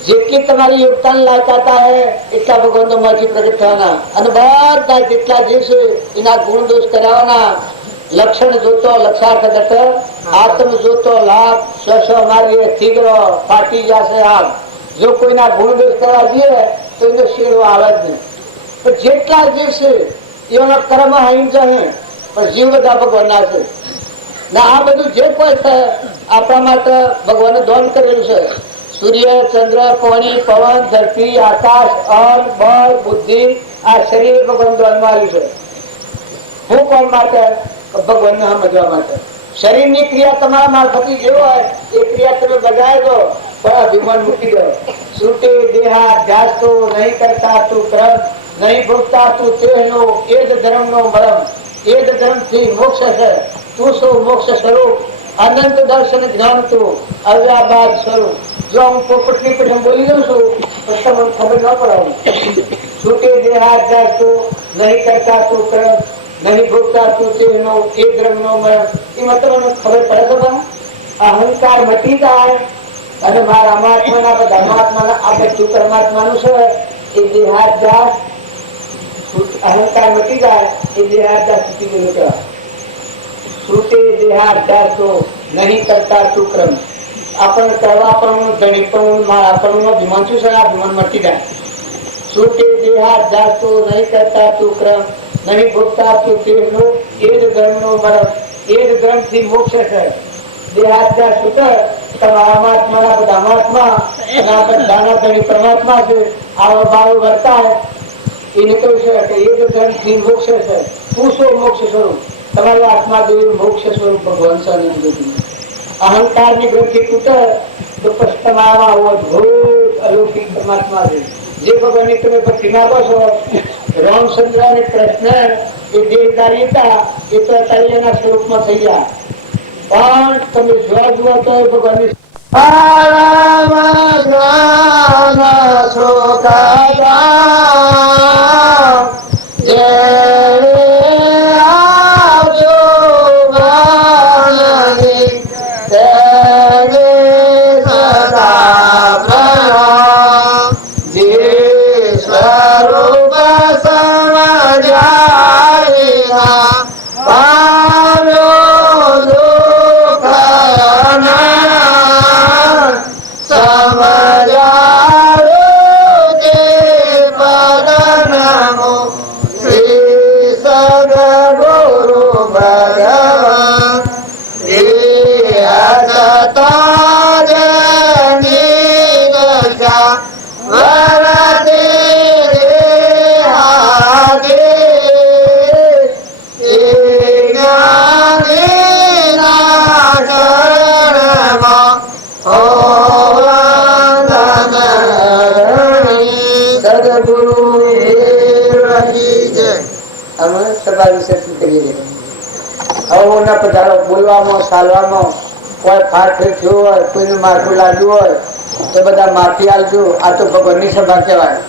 જેટલી તમારી યોગદાન લાયકાતા હે એટલા ભગવાન તમારાથી પ્રગટ થવાના, અને બધા જેટલા જે છે એના ગુણ દોષ કરાવવાના. લક્ષણ જોતો લક્ષાર્થ ઘટ, આત્મ જોતો લાભ, સ્વ મારી થીગરો ફાટી જશે આગ. જો કોઈના ગુણ દોષ કરવા જઈએ તો એનો શેડો આવે જ નહીં. પણ જેટલા જીવ છે એના કર્મ હાઈન જાય, પણ જીવ બધા ભગવાનના છે. ને આ બધું જે કોઈ છે આપણા માટે ભગવાને દાન કરેલું છે. સૂર્ય, ચંદ્ર, પાણી, પવન, ધરતી, આકાશ, અન્ન, બળ, બુદ્ધિ, આ શરીર ભગવાન દાનમાં આવ્યું છે. હું કોણ માટે? ભગવાનને સમજવા માટે. શરીરની ક્રિયા તમારા મારફતી જે હોય એ ક્રિયા તમે બજાવી દો, પણ અભિમાન મૂકી દો. છૂટે દેહાધ્યાસ તો નહીં કરતા તું ક્રમ, નહીં ભોગતા તું તેનો, એ જ ધર્મનો મરમ, એ જ ધર્મથી મોક્ષ છે. તું શું મોક્ષ સ્વરૂપ, અનંત દર્શન જ્ઞાન તું અવ્યાબાદ સ્વરૂપ. જો હું પોપટની પેઠે બોલી દઉં છું તો તમને ખબર ન પડાવું. છૂટે દેહાધ્યાસ તો નહીં કરતા તું ક્રમ, નહીં ભોગતા તું તેનો, એ ધર્મનો મરમ. એમાં તમને ખબર પડે છે પણ અહંકાર મટી જાય અને મારા પરમાત્માના ધર્માત્માના આ બધું પરમાત્માનું છે. એ દેહાધ્યાસ અહંકાર મટી જાય એ દેહાધ્યાસ છૂટી ગયેલું કહેવાય. છૂટે દેહાધ્યાસ તો નહીં કરતા તું ક્રમ. આપણે કરવા પણ ધણી પણ મારા પણ અભિમાન શું છે, અભિમાન મટી જાય. છૂટે દેહાધ્યાસ તો નહીં કરતા તું ક્રમ, નહીં ભોગતા તું તેનો, એ જ ધર્મનો મરમ, એ જ ધર્મથી મોક્ષ છે. દેહાધ્યાસ છૂટે તમારા બધાત્મા બધાના ધણી પરમાત્મા છે. આવો ભાવ વર્તાય એ નીકળ્યું છે કે એ જ ધર્મથી મોક્ષ છે. તું શું મોક્ષ સ્વરૂપ? તમારી આત્મા દેવી મોક્ષ સ્વરૂપ ભગવાન સ્વામી. અહંકાર ની ગ્રંથિ તૂટે તો પછી તમારા અદભુત અલૌકિક પરમાત્મા છે. જે ભગવાન ની તમે ભક્તિ માગો છો, રામચંદ્ર અને કૃષ્ણ એ દેહધારી હતા, એ તો તૈયાના સ્વરૂપમાં થઈ ગયા. પણ તમે જોવા જુઓ તો ભગવાન ની બોલવામાં ચાલવામાં કોઈ ફાટફેર થયો હોય, કોઈને માથું લાગ્યું હોય તો બધા માફી આલજો. આ તો ભગવાનની સભા કહેવાય.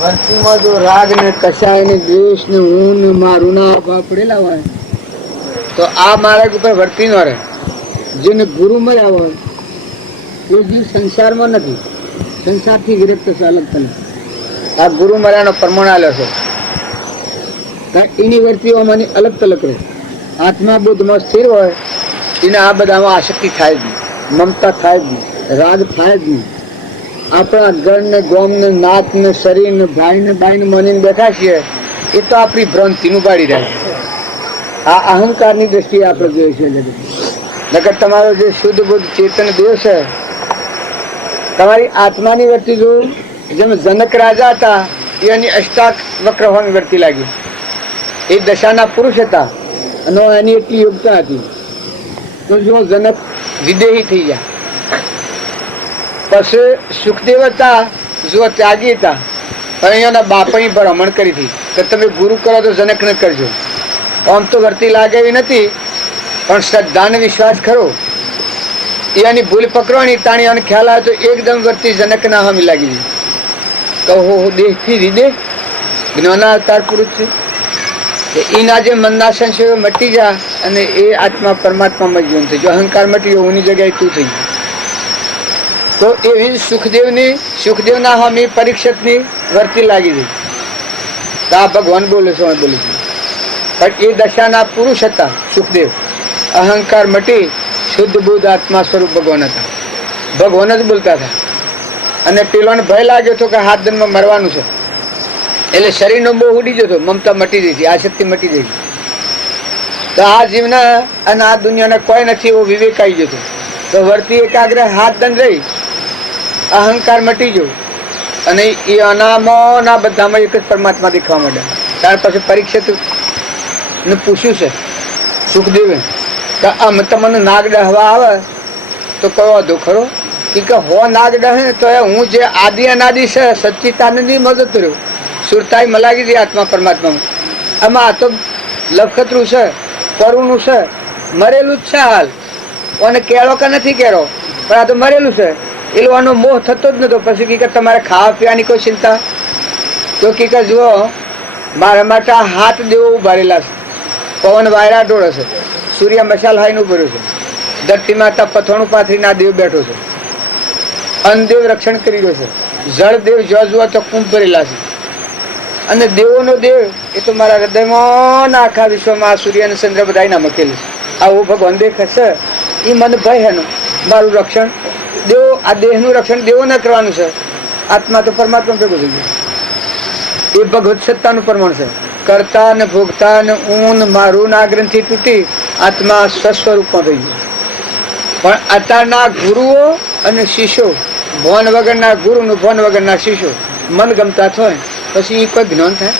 વર્તીમાં જો રાગ ને કસાય ને દ્વેષ ને હું ને મારું ના પડેલા હોય તો આ માર્ગ ઉપર વર્તી ન રહે. જેને ગુરુ મળ્યા હોય એ જીવ સંસારમાં નથી, સંસારથી વિરક્ત છે, અલગ થઈને આ ગુરુ મળ્યાનો પ્રમાણ આલ્યો છે. એની વર્તીઓ મને અલગ તલક રહે. આત્મા બુદ્ધમાં સ્થિર હોય એને આ બધામાં આસક્તિ થાય જ નહીં, મમતા થાય જ નહીં, રાગ થાય જ નહીં. આપણા ગણ ને ગોમ ને નાત ને શરીર ને ભાઈ ને બાઈ ને માનીને બેઠા છીએ એ તો આપણી ભ્રાંતિનું પાડી રહ્યા છે. આ અહંકારની દ્રષ્ટિએ આપણે જોઈએ છીએ. નકર તમારો જે શુદ્ધ બુદ્ધ ચેતન દેવ છે, તમારી આત્માની વર્તી જો જેમ જનક રાજા હતા એની અષ્ટાક વક્ર હોવાની વર્તી લાગી. એ દશાના પુરુષ હતા અને એની એટલી યોગ્યતા હતી તો જો જનક વિદેહી થઈ ગયા. પછી સુખદેવ હતા, જો ત્યાગી હતા, પણ અહીંયાના બાપાની ભ્રમણ કરી હતી કે તમે ગુરુ કરો તો જનકને કરજો. આમ તો વર્તી લાગે એવી નથી, પણ શ્રદ્ધાને વિશ્વાસ ખરો. એની ભૂલ પકડવાની તાણી અને ખ્યાલ આવે તો એકદમ વર્તી જનકના હામી લાગી ગઈ. તો દેહથી વિદેહ જ્ઞાના અવતાર પુરુષ છે. એના જે મનના સંશયો મટી જાય અને એ આત્મા પરમાત્મામાં જીવન થઈ ગયો. અહંકાર મટી ગયો, એની જગ્યાએ તું થઈ ગયું. તો એવી સુખદેવના હામી પરીક્ષિતની વર્તી લાગી ગઈ. તો આ ભગવાન બોલે છે, બોલે છે. પણ એ દશાના પુરુષ હતા સુખદેવ. અહંકાર મટી શુદ્ધ બુદ્ધ આત્મા સ્વરૂપ ભગવાન હતા. ભગવાન જ બોલતા હતા. અને પેલોને ભય લાગ્યો હતો કે હાથ દનમાં મરવાનું છે, એટલે શરીરનો બહુ ઉડી જતો, મમતા મટી જતી, આસક્તિ મટી જતી. તો આ જીવના અને આ દુનિયાના કોઈ નથી એવો વિવેક આવી જતો. તો વર્તી એકાગ્ર હાથ દંડ રહી, અહંકાર મટી ગયો અને એ અનામોના બધામાં એક જ પરમાત્મા દેખાવા માંડ્યા. ત્યાર પછી પરીક્ષિત ને પૂછ્યું છે સુખદેવે કે આમ તમને નાગ ડહવા આવે તો કયો વાંધો ખરો? કે હો નાગ ડહે તો હું જે આદિ અનાદિ છે સચ્ચિતાનંદની મદદ રહ્યો, સુરતાઈ મલાગી હતી આત્મા પરમાત્મામાં. આમાં આ તો લખતરું છે, પરુનું છે, મરેલું જ છે હાલ. અને કેળો કે નથી કેળો, પણ આ તો મરેલું છે. એ લોકોનો મોહ થતો જ નતો. પછી કે તમારે ખાવા પીવાની કોઈ ચિંતા? તો કે જુઓ મારા માટે આ હાથ દેવો ઉભારેલા છે, પવન વાયરા ડોળે છે, સૂર્ય મશાલ હાઈને ઉભર્યો છે, ધરતી માતા પથોણું પાથરીને આ દેવ બેઠો છે, અન્નદેવ રક્ષણ કરી રહ્યો છે, જળદેવ જો જુઓ તો કુંભ ભરેલા છે. અને દેવોનો દેવ એ તો મારા હૃદયમાં આખા વિશ્વમાં સૂર્ય અને ચંદ્ર બધા ના મૂકેલું છે. આવું ભગવાન દેખાશે એ મન ભય એનું મારું રક્ષણ દેવો. આ દેહનું રક્ષણ દેવો ના કરવાનું છે. આત્મા તો પરમાત્મા ભેગું થઈ ગયું. એ ભગવત સત્તાનું પ્રમાણ છે. કરતા ને ભોગતા ને ઊન મારું ના ગ્રંથિ તૂટી આત્મા સ્વસ્વરૂપમાં થઈ ગયું. પણ અત્યારના ગુરુઓ અને શિષ્યો, ભોન વગરના ગુરુનું ભોન વગરના શિષ્યો મન ગમતા થાય પછી એ કોઈ જ્ઞાન થાય?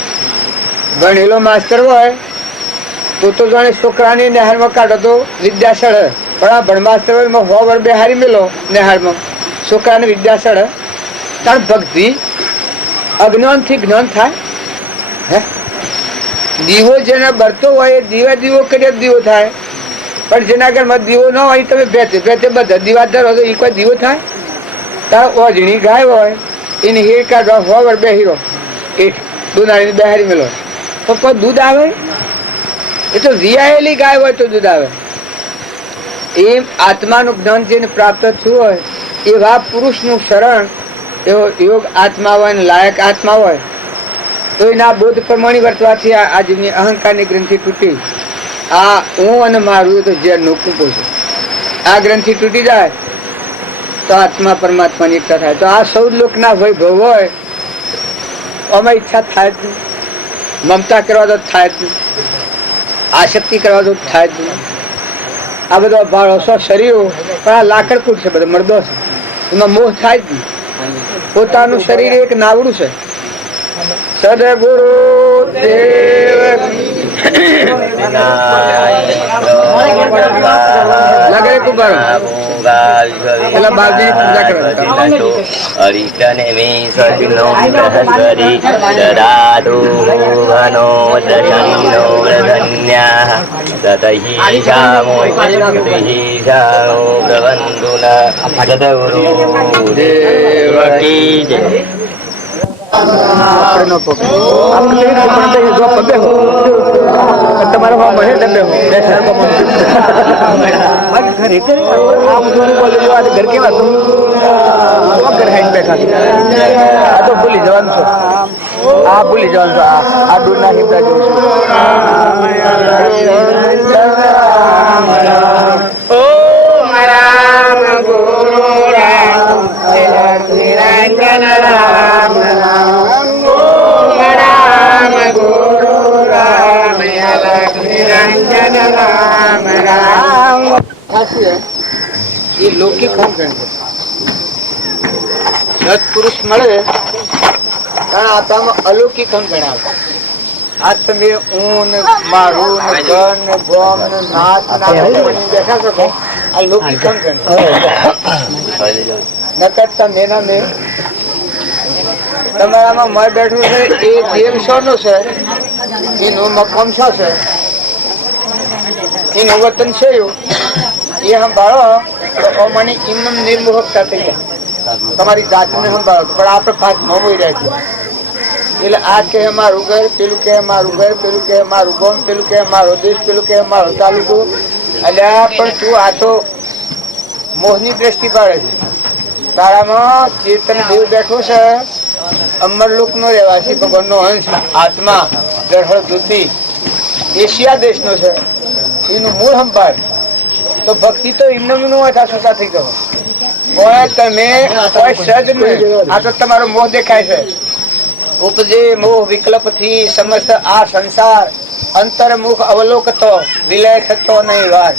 ભણેલો માસ્તર હોય તો જાણે છોકરાની નહેરમાં કાઢો તો વિદ્યાસળ, પણ આ ભણમાસ્તર હોય હો વર બેહારી મેલો નહેરમાં, છોકરાને વિદ્યાસળ. કારણ ભક્તિ અજ્ઞાનથી જ્ઞાન થાય. હે દીવો જેને બળતો હોય એ દીવો કરીએ દીવો થાય. પણ જેના ઘરમાં દીવો ન હોય તમે ભેતે બધા દીવાદાર હોય તો એ કોઈ દીવો થાય? તાર ઓજણી ગાય હોય એને હેર કાઢવા હો વર બેહીરો એ દુનાળીને બેહારી મેલો તો કોઈ દૂધ આવે? એ તો વિયાયેલી ગાય હોય તો દૂધ આવે. એમ આત્માનું જ્ઞાન જેને પ્રાપ્ત થયું હોય એવા પુરુષનું શરણ, એવો યોગ આત્મા હોય ને લાયક આત્મા હોય તો એના બોધ પ્રમાણે વર્તવાથી આજની અહંકારની ગ્રંથિ તૂટી આ હું અને મારું તો ઝેરનો કૂપો છે. આ ગ્રંથિ તૂટી જાય તો આત્મા પરમાત્માની ઈચ્છા થાય. તો આ સૌ લોકના વૈભવ હોય આમાં ઈચ્છા થાય જ નહીં. મમતા કરવા તો થાય જ નહીં, આસક્તિ કરવા તો થાય જ નહીં. આ બધો ભાળો શરીરો પણ આ લાકડકૂટ છે, બધો મરદો છે, એમાં મોહ થાય જ નહીં. પોતાનું શરીર એક નાવડું છે. સદગુરુ દેવ લગરે કુબારો પેલા બાપજીની પૂજા કરવા અરિષ્ટને મે સજ્નો બૃહસ્પતિ દદાતુ ભુવનો દશન્નો પ્રધન્યાઃ તતહિ શામો શામો પ્રવંતુના સદગુરુ દેવ કી જય. આપણે નો પગે આપણે જો પગે હો તમારો મળે ડબે હો બે શર્મા ઘરે કરે આ બધું બોલે જો આ ઘર કેવા તો ઘર હાઈન બેઠા આ તો ભૂલી જવાનું છે. આ ભૂલી જવાનું છે. આ દૂર ના હિમતા જેવું છે. ઓમ રામ ગુરુ રામ નિરંજન રામ એ લૌકિક સત્પુરુષ મળે કારણ આપણામાં અલૌકિક અંગ ગણાવે. આ તમે ઊન મારું ને ગન ને ગોમ ને નાચ બેઠા છો આ લૌકિક અંગ ગણાવે. નકર તમે ના મેં તમારામાં મય બેઠું છે એ દેવ શોનો છે, એનું મકામ શો છે, એનું વતન છે એ સંભાળો તો મને ઇમમ નિર્મોહકતા થઈ જાય. તમારી જાતને સંભાળો પણ આપણે પાંચ મોમોઈ રહ્યા છે. એટલે આ કે અમારું ઘર, પેલું કે અમારું ઘર, પેલું કે અમારું ગામ, પેલું કે અમારો દેશ, પેલું કે અમારો તાલુકો. એટલે પણ તું આ તો મોહની દ્રષ્ટિ પાડે છે. તારામાં ચેતન દેવ બેઠો છે, અમરલોક નો રહેવાસી, ભગવાન નો અંશ, આત્મા, દર્શન ધૃતિ, એશિયા દેશ નો છે, એનું મૂળ સંભાળ. તો ભક્તિ તો એમને સુતા થઈ ગયો. તમે કોઈ સજ નહીં, આ તો તમારો મોહ દેખાય છે. ઉપજે મોહ વિકલ્પ થી સમસ્ત આ સંસાર અંતર્મુખ અવલોકતો વિલય થતો નહીં વાર.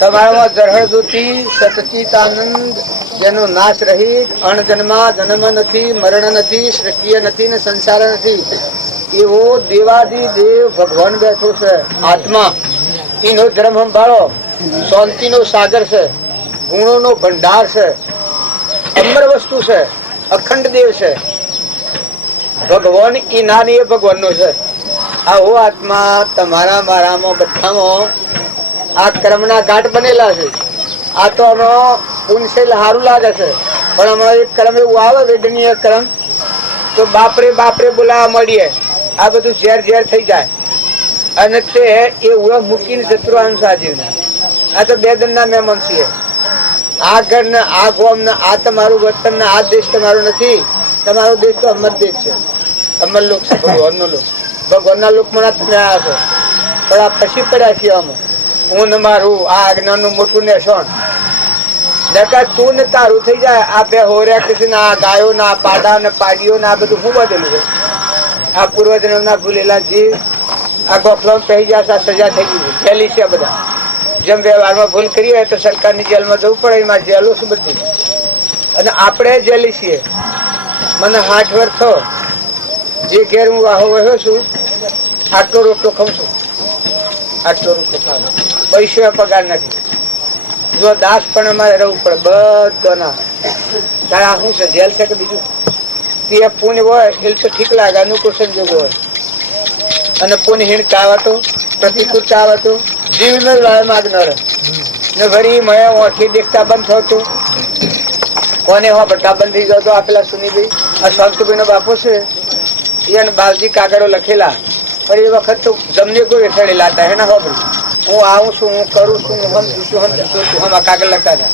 તમારામાં જરહળ દૂતિ સચિતાનંદ જેનો નાશ રહિત, અણજન્મા, જન્મ નથી, મરણ નથી, સૃષ્ટિ નથી ને સંસાર નથી, એવો દેવાદી દેવ ભગવાન બેઠો છે. આત્મા એનો ધર્મ સંભાળો. શાંતિ નો સાગર છે, ગુણો નો ભંડાર છે, અમર વસ્તુ છે, અખંડ દેવ છે. ભગવાન ઈ નાની ભગવાન નો છે. આવો આત્મા તમારા મારામાં બધામાં આ કર્મ ના ઘાટ બનેલા છે. આ તો આમાં પુણ્ય સારું લાગે છે, પણ હમણાં એક કર્મ એવું આવે વેદનીય કર્મ તો બાપરે બાપરે બોલાવા મળીએ, આ બધું ઝેર ઝેર થઈ જાય. અને તે એ ઉળો મૂકીને જતરો સાજીવ. આ તો બે દન ના મહેમાન છીએ. આ ઘર ને આ ગોમ ને આ તમારું વતન ને આ દેશ તમારો નથી. તમારો દેશ તો અમર દેશ છે, અમર લોક છે, ભગવાન નો લોક. ભગવાન ના લોક માં તમે આવ્યા છો, પણ આ પછી પડ્યા છીએ અમે. હું ને મારું આ આજ્ઞા નું મોટું નેસણ તું ને તારું થઈ જાય. આ બે હોર્યા કૃષ્ણ, આ ગાયો ના પાડા ને પાડીઓ ને આ બધું શું બધેલું છે. આ પૂર્વજન્મ ના ભૂલેલા જીવ આ ગોખલો પહેરી ગયા, સજા થઈ ગઈ. જેલી છે બધા. જેમ વ્યવહારમાં ભૂલ કરી હોય તો સરકારની જેલમાં જવું પડે, એમાં જેલો શું બધી. અને આપણે જેલી છીએ. મને 8 વર્ષ થયો જે ઘેર હું વાહો વહ્યો છું, આટલો રોટલો ખાઉં છું, આટલો રોટલો ખાવ. પૈસા પગાર નથી. જો દાસ પણ અમારે રહેવું પડે બધાના. તારે આ શું છે, જેલ છે કે બીજું? તે પુણ્ય હોય એ તો ઠીક લાગે, અનુકૂળ સંજોગ હોય. અને પુણ્ય હીણ ચાવતો, પ્રતિકૂળ ચાવતો જીવ ન માગનાર ને વળી મેં ઓઠી દેખતા બંધ થતું. કોને હો ભટ્ટા બંધ થઈ જતો. આપેલા સુનીભાઈ આ શાંતુભાઈ નો બાપો છે, એને બાવજી કાગળો લખેલા. પણ એ વખત તો જમને કોઈ વેઠેલા હતા. એના ખબર હું આવું છું, હું કરું છું, હું સમજું છું, હમ કાગળ લખતા હતા.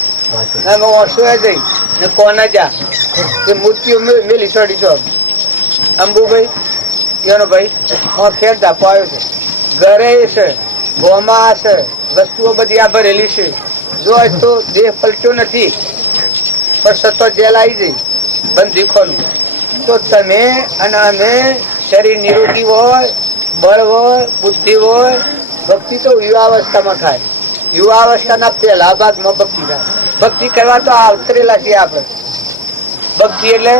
હું ઓછો જઈ ને કોના જા એ મૂર્તિઓ મેલી ચડી છો. અંબુભાઈ એનો ભાઈ ખેર ધાપો આવ્યો છે, ઘરે છે, ગોમાં છે, વસ્તુઓ બધી આ ભરેલી છે. જો તો દેહ પલટ્યો નથી, પણ સતો જેલ આવી જઈ બંધીખોનું. તો તમે અને અમે શરીર નિરોગી હોય, બળ હોય, બુદ્ધિ હોય. ભક્તિ તો યુવાવસ્થામાં થાય. યુવાવસ્થાના પહેલા ભાગમાં ભક્તિ થાય. ભક્તિ કરવા તો આવતરેલા છીએ આપણે. ભક્તિ એટલે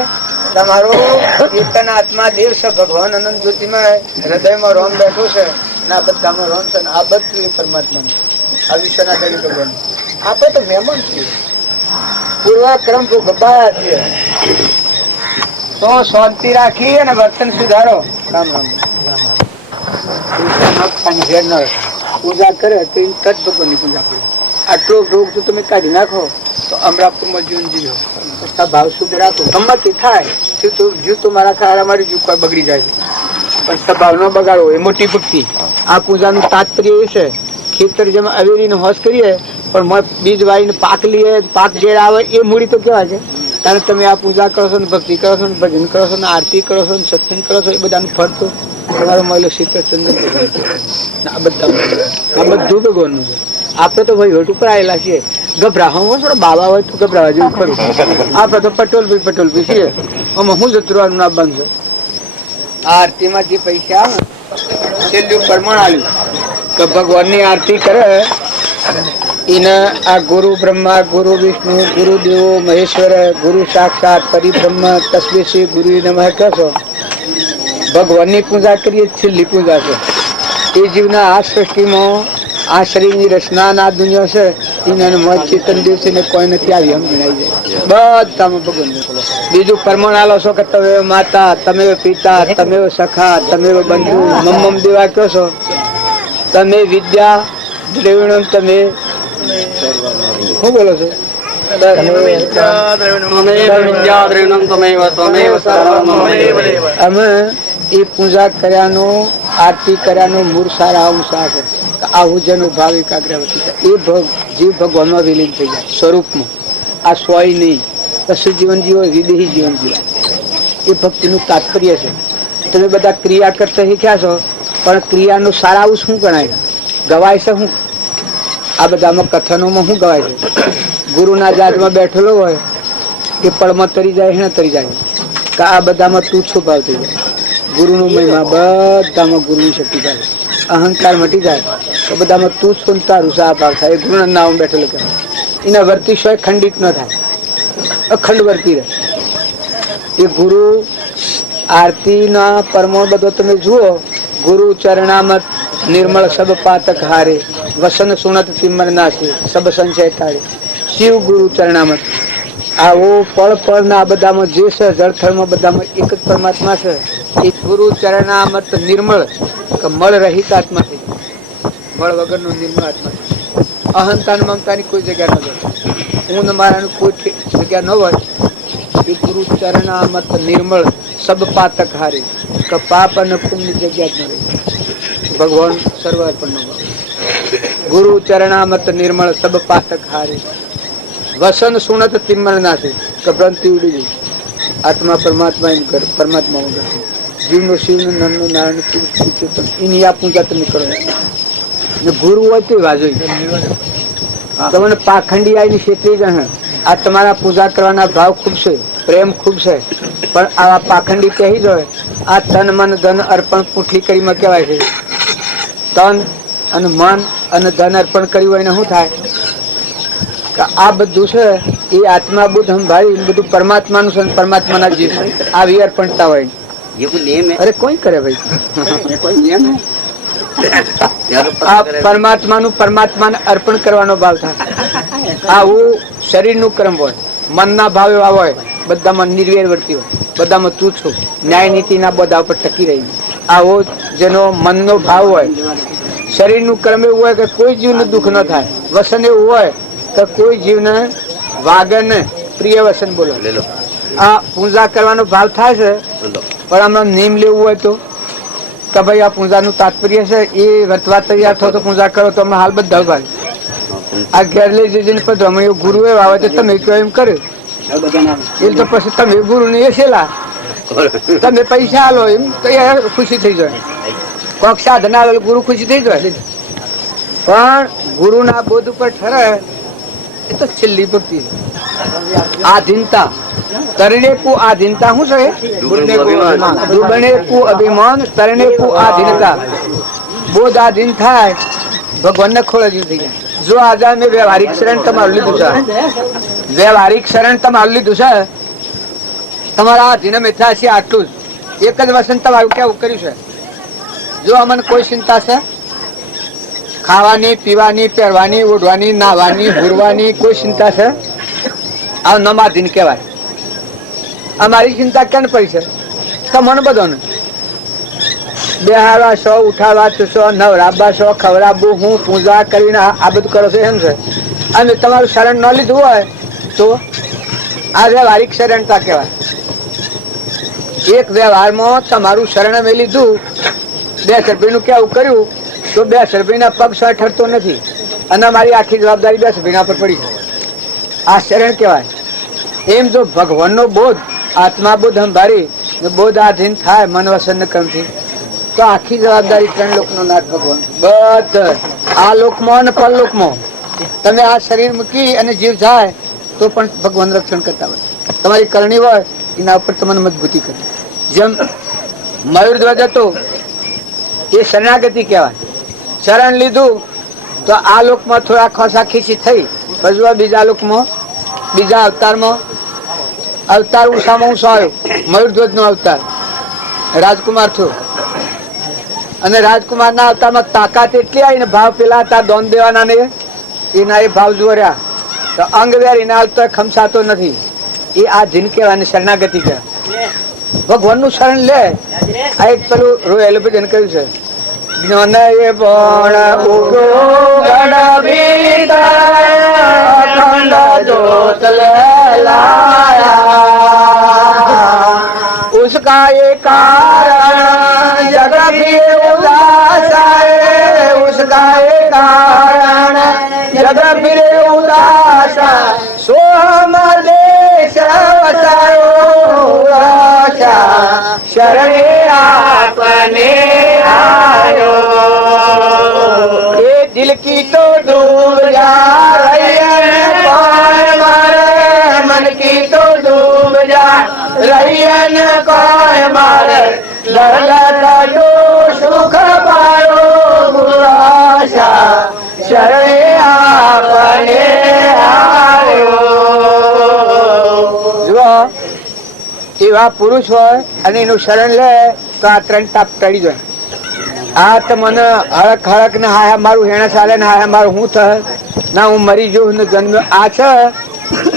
તમારો ચેતન આત્મા દેવ છે, ભગવાન અનંત જ્યોતિમાં હૃદયમાં રોમ બેઠો છે, આ બધામાં રોમ છે. આ બધું એ પરમાત્મા આ વિશ્વના દરેક ભગવાન. આપણે તો મહેમાન છીએ, પૂર્વક્રમ તો ગબાયા છીએ. તો શાંતિ રાખી અને વર્તન સુધારો. રામ રામ. પૂજા કરે તો તજ ભગવાનની પૂજા કરે. આટલો ભોગ જો તમે કાઢી નાખો તો અમરાપુરમાં જીવન જીવો. ભાવ શુદ્ધ રાખો, ગમત થાય જીવ તો મારા ખારા મારી જીવ કોઈ બગડી જાય છે, પણ સ્વભાવ નો બગાડવો એ મોટી ભક્તિ. આ પૂજાનું તાત્પર્ય એ છે, ખેતર જેમ અવેરીને હોશ કરીએ પણ બીજ વાળીને પાક લઈએ, પાક ઘેર આવે એ મૂડી તો કેવાય છે. કારણ તમે આ પૂજા કરો છો ને ભક્તિ કરો છો ને ભજન કરો છો ને આરતી કરો છો ને સત્સંગ કરો છો, એ બધાનું ફળ તો તમારો મળેલો શીતળ ચંદન આ બધું ભગવાનનું છે. આપણે તો ભાઈ વટ ઉપર આવેલા છીએ. ગભરાવામાં થોડા બાબા હોય તો ગભરાવા જેવું ખરું. આપણે તો પટોલ છીએ. આમાં હું જતરવાનું ના બંધ છે. આ આરતીમાં જે પૈસા આવે છેલ્લું પ્રમાણ આવ્યું કે ભગવાનની આરતી કરે એને આ ગુરુ બ્રહ્મા, ગુરુ વિષ્ણુ, ગુરુ દેવો મહેશ્વર, ગુરુ સાક્ષાત પરિબ્રહ્મ તસ્મે શ્રી ગુરુ નમઃ કહો ભગવાનની પૂજા કરીએ છેલ્લી પૂજા છે. એ જીવના આ સૃષ્ટિમાં આ શરીરની રચના દુનિયા છે એને મન ચેતન દિવસે ને કોઈ નથી આવી એમ ગણાઈ જાય બધામાં ભગવાન. બીજું પરમાણ આલો છો કે તમે માતા, તમે પિતા, તમે સખા, તમે બંધુ, મમ્મ દેવા કયો છો. તમે વિદ્યા દ્રવિણમ, તમે શું બોલો છો? અમે એ પૂજા કર્યાનો આરતી કર્યાનો મૂળ સારા અંશ છે. આવું જેનો ભાવ એકાગ્રવતી એ જીવ ભગવાનમાં વિલીન થઈ જાય સ્વરૂપમાં. આ સ્વય નહીં, કશું જીવન જીવો, વિદેહી જીવન જીવો. એ ભક્તિનું તાત્પર્ય છે. તમે બધા ક્રિયા કરતા શીખ્યા છો, પણ ક્રિયાનું સારાંશ શું ગણાય? ગવાય છે શું? આ બધામાં કથનોમાં શું ગવાય છે? ગુરુના જાતમાં બેઠેલો હોય એ પળમાં તરી જાય, એને તરી જાય. કે આ બધામાં તુચ્છો ભાવ થઈ જાય. ગુરુનું મહિમા બધામાં ગુરુની શક્તિ થાય. અહંકાર મટી જાય તો બધામાં તું જ તારું સા ભાવ થાય. ગુરુના નામ બેઠેલો કહેવાય. એના વર્તી શોય ખંડિત ન થાય, અખંડ વર્તી રહે. એ ગુરુ આરતીના પરમો બધો તમે જુઓ. ગુરુ ચરણામત નિર્મળ સબ પાતક હારે, વસન સુનત તિમર નાશે, સબ સંશય ટાળે. શિવ ગુરુ ચરણામત. આવો પળ પળ ના બધામાં જે છે જળથળમાં બધામાં એક જ પરમાત્મા છે. એ ગુરુ ચરણામત નિર્મળ મળ રહિત આત્મા થઈ જાય. મળ વગરનો નિર્મળ આત્મા થઈ જાય. અહંતા મમતાની કોઈ જગ્યા ન હોય, હું મારાનું કોઈ જગ્યા ન હોય. એ ગુરુ ચરણામત નિર્મળ સબ પાતક હારે, કે પાપ અને પુણ્ય જગ્યા જ ન રહી. ભગવાન સર્વાર્પણ નો ભાવ. ગુરુ ચરણામત નિર્મળ સબ પાતક હારે, વસન સુનત તિમ્મર નાશે, કે ભ્રાંતિ ઉડી ગઈ. આત્મા પરમાત્મા પરમાત્મા વગર જીવનો શિવનો નરનો નારાયણ એની આ પૂજા તમે કરો. ને ગુરુ હોય તો વાજો તમને પાખંડી આવીને છેતરી જાય. આ તમારા પૂજા કરવાના ભાવ ખૂબ છે, પ્રેમ ખૂબ છે, પણ આવા પાખંડી કહી જ હોય. આ તન મન ધન અર્પણ પૂઠી કરીમાં કહેવાય છે. તન અને મન અને ધન અર્પણ કર્યું હોય એને શું થાય? કે આ બધું છે એ આત્મા બુદ્ધ સંભાળી બધું પરમાત્માનું છે, પરમાત્માના જીવ આવી અર્પણતા હોય. અરે કોઈ કરે ભાઈ, આ પરમાત્માનું પરમાત્માને અર્પણ કરવાનો ભાવ થાય. આવું શરીરનું કર્મ હોય, મનના ભાવ એવા હોય, બધામાં નિર્વેર વર્તી હોય, બધામાં તું છું ન્યાય નીતિના બધા ઉપર ટકી રહી. આવો જેનો મનનો ભાવ હોય, શરીરનું કર્મ એવું હોય કે કોઈ જીવને દુઃખ ન થાય, વસન એવું હોય તો કોઈ જીવને વાગે ને પ્રિય વસન બોલો. આ પૂજા કરવાનો ભાવ થાય છે, પણ આમાં નિયમ લેવું હોય તો કે ભાઈ આ પૂજાનું તાત્પર્ય છે એ વર્તવા તૈયાર થો તો પૂજા કરો તો અમે હાલ બધા ભાઈ આ ઘેર લઈ જઈને પછી અમે ગુરુ એવા આવે તો તમે કહો એમ કર્યું એ તો પછી તમે ગુરુ ને એ છેલા તમે પૈસા આલો એમ તો એ ખુશી થઈ જાય. કોક સાધના આલો ગુરુ ખુશી થઈ જાય, પણ ગુરુના બોધ ઉપર ઠરે એ તો છેલ્લી ભક્તિ. આધીનતા તરણે કુ આધીનતા શું છે? દુબણે કુ અભિમાન, તરણે કુ આધીનતા. બોધ આધીન થાય ભગવાન ને ખોળે જેવું થઈ જાય. જો આજે મેં વ્યવહારિક શરણ તમારું લીધું છે, વ્યવહારિક શરણ તમારું લીધું છે, તમારા આધીન મિથ્યા છે આટલું જ. એક જ વસન તમારું કેવું કર્યું છે? જો અમને કોઈ ચિંતા છે ખાવાની, પીવાની, પહેરવાની, ઓઢવાની, નાહવાની, ભૂરવાની કોઈ ચિંતા છે? આ નમાધીન કહેવાય. અમારી ચિંતા કેમ પડી છે? તમને બધાને બેહારવા છો, ઉઠાડવા છો, નવરાબવા છો, ખવડાવવું, હું પૂજા કરીને આ બધું કરો છો એમ છે. અને તમારું શરણ ન લીધું હોય તો આ વ્યવહારિક શરણતા કહેવાય. એક વ્યવહારમાં તમારું શરણ મેં લીધું, 2 રૂપિયાનું કેવું કર્યું તો 2 રૂપિયાના પગ સો ઠરતો નથી, અને મારી આખી જવાબદારી 2 રૂપિયા પર પડી. આ શરણ કહેવાય. એમ જો ભગવાનનો બોધ, આત્મા બોધ સંભાળી બોધ આધીન થાય મન વસન કર્મથી, તો આખી જવાબદારી 3 લોકનો નાથ ભગવાન. બધા આ લોકમાં અને પરલોકમાં તમે આ શરીર મૂકી અને જીવ જાય તો પણ ભગવાન રક્ષણ કરતા હોય. તમારી કરણી હોય એના ઉપર તમને મજબૂતી કરે. જેમ મયુર ધ્વજ હતો એ શરણાગતિ કહેવાય. શરણ લીધું તો આ લોકમાં થોડા ખોસા ખીસી થઈ, પછી બીજા લોકમાં બીજા અવતારમાં અવતાર ઉષામાં ઊંચો આવ્યો, મયુરધ્વજ નો અવતાર. રાજકુમાર છું અને રાજકુમાર ના અવતારમાં તાકાત એટલી આવી ને ભાવ પેલા હતા દોન દેવાના ને એના એ ભાવ જુઓ રહ્યા તો અંગ વેર એના તો ખમસાતો નથી એ આ જીન કહેવાની શરણાગતિ કે ભગવાન નું શરણ લે આ એક પેલું રોયેલું ભજન કહ્યું છે જ્ઞાન એ પણ ઉગો અખંડ જ્યોત લાયા उसका ये कारण जग भी उदास है उसका ये कारण जग भी उदास सोम देश वसायो शरणे आपने आयो ये दिल की तो दूर जा रही है मन की तो डूब जा रैयन कोय मारे लड़का जो सुख पायो गुराशा शरणे आपने आयो જો એવા પુરુષ હોય અને એનું શરણ લે તો આ ત્રણ તાપ ટળી જાય આ તો મને હળક હળક ને હા મારું હેણા ચાલે ને હા મારું હું થાય ના હું મરી જઉં ને જન્મ આ છે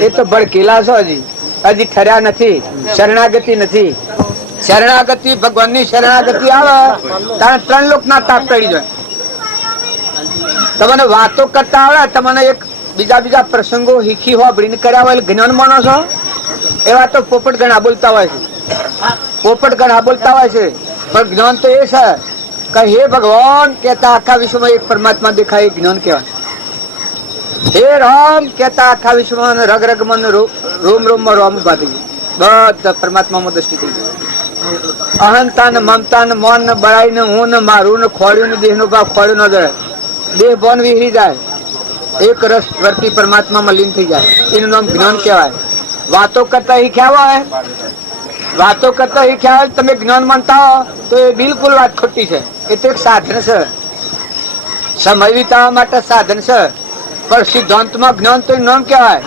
એ તો ભડકેલા છો હજી ઠર્યા નથી શરણાગતિ નથી શરણાગતિ ભગવાનની શરણાગતિ આવે ત્યારે ત્રણ લોક ના તાપ ટળી જાય તમને વાતો કરતા આવડે તમને એક બીજા પ્રસંગો હીખી હોય બ્રીન કર્યા હોય જ્ઞાન માનો છો એવા તો પોપટ ગણા બોલતા હોય છે પોપટ ગણા બોલતા હોય છે પણ જ્ઞાન તો એ છે કે હે ભગવાન કેતા આખા વિશ્વમાં એક પરમાત્મા દેખાય જ્ઞાન કહેવાય હે રામ કેતા આખા વિશ્વમાં રગ રગ મન રોમ રોમ માં રોમ બાંધી બધા પરમાત્મામાં દ્રષ્ટિ થઈ ગઈ અહંતા ને મમતા ને મન ને બળાઈ ને હું ને મારું ને ખોડ્યું ને દેહ નો ભાવ ખોડ્યું ન જાય દેહ બોન વિહરી જાય એક રસ વર્તી પરમાત્મામાં લીન થઈ જાય એનું નામ જ્ઞાન કહેવાય વાતો કરતા શીખ્યા હોય વાતો કરતા શીખ્યા હોય તમે જ્ઞાન માનતા હો તો એ બિલકુલ વાત ખોટી છે એ તો એક સાધન છે સમય વિતાવવા માટે સાધન છે પણ સિદ્ધાંતમાં જ્ઞાન તો નામ કહેવાય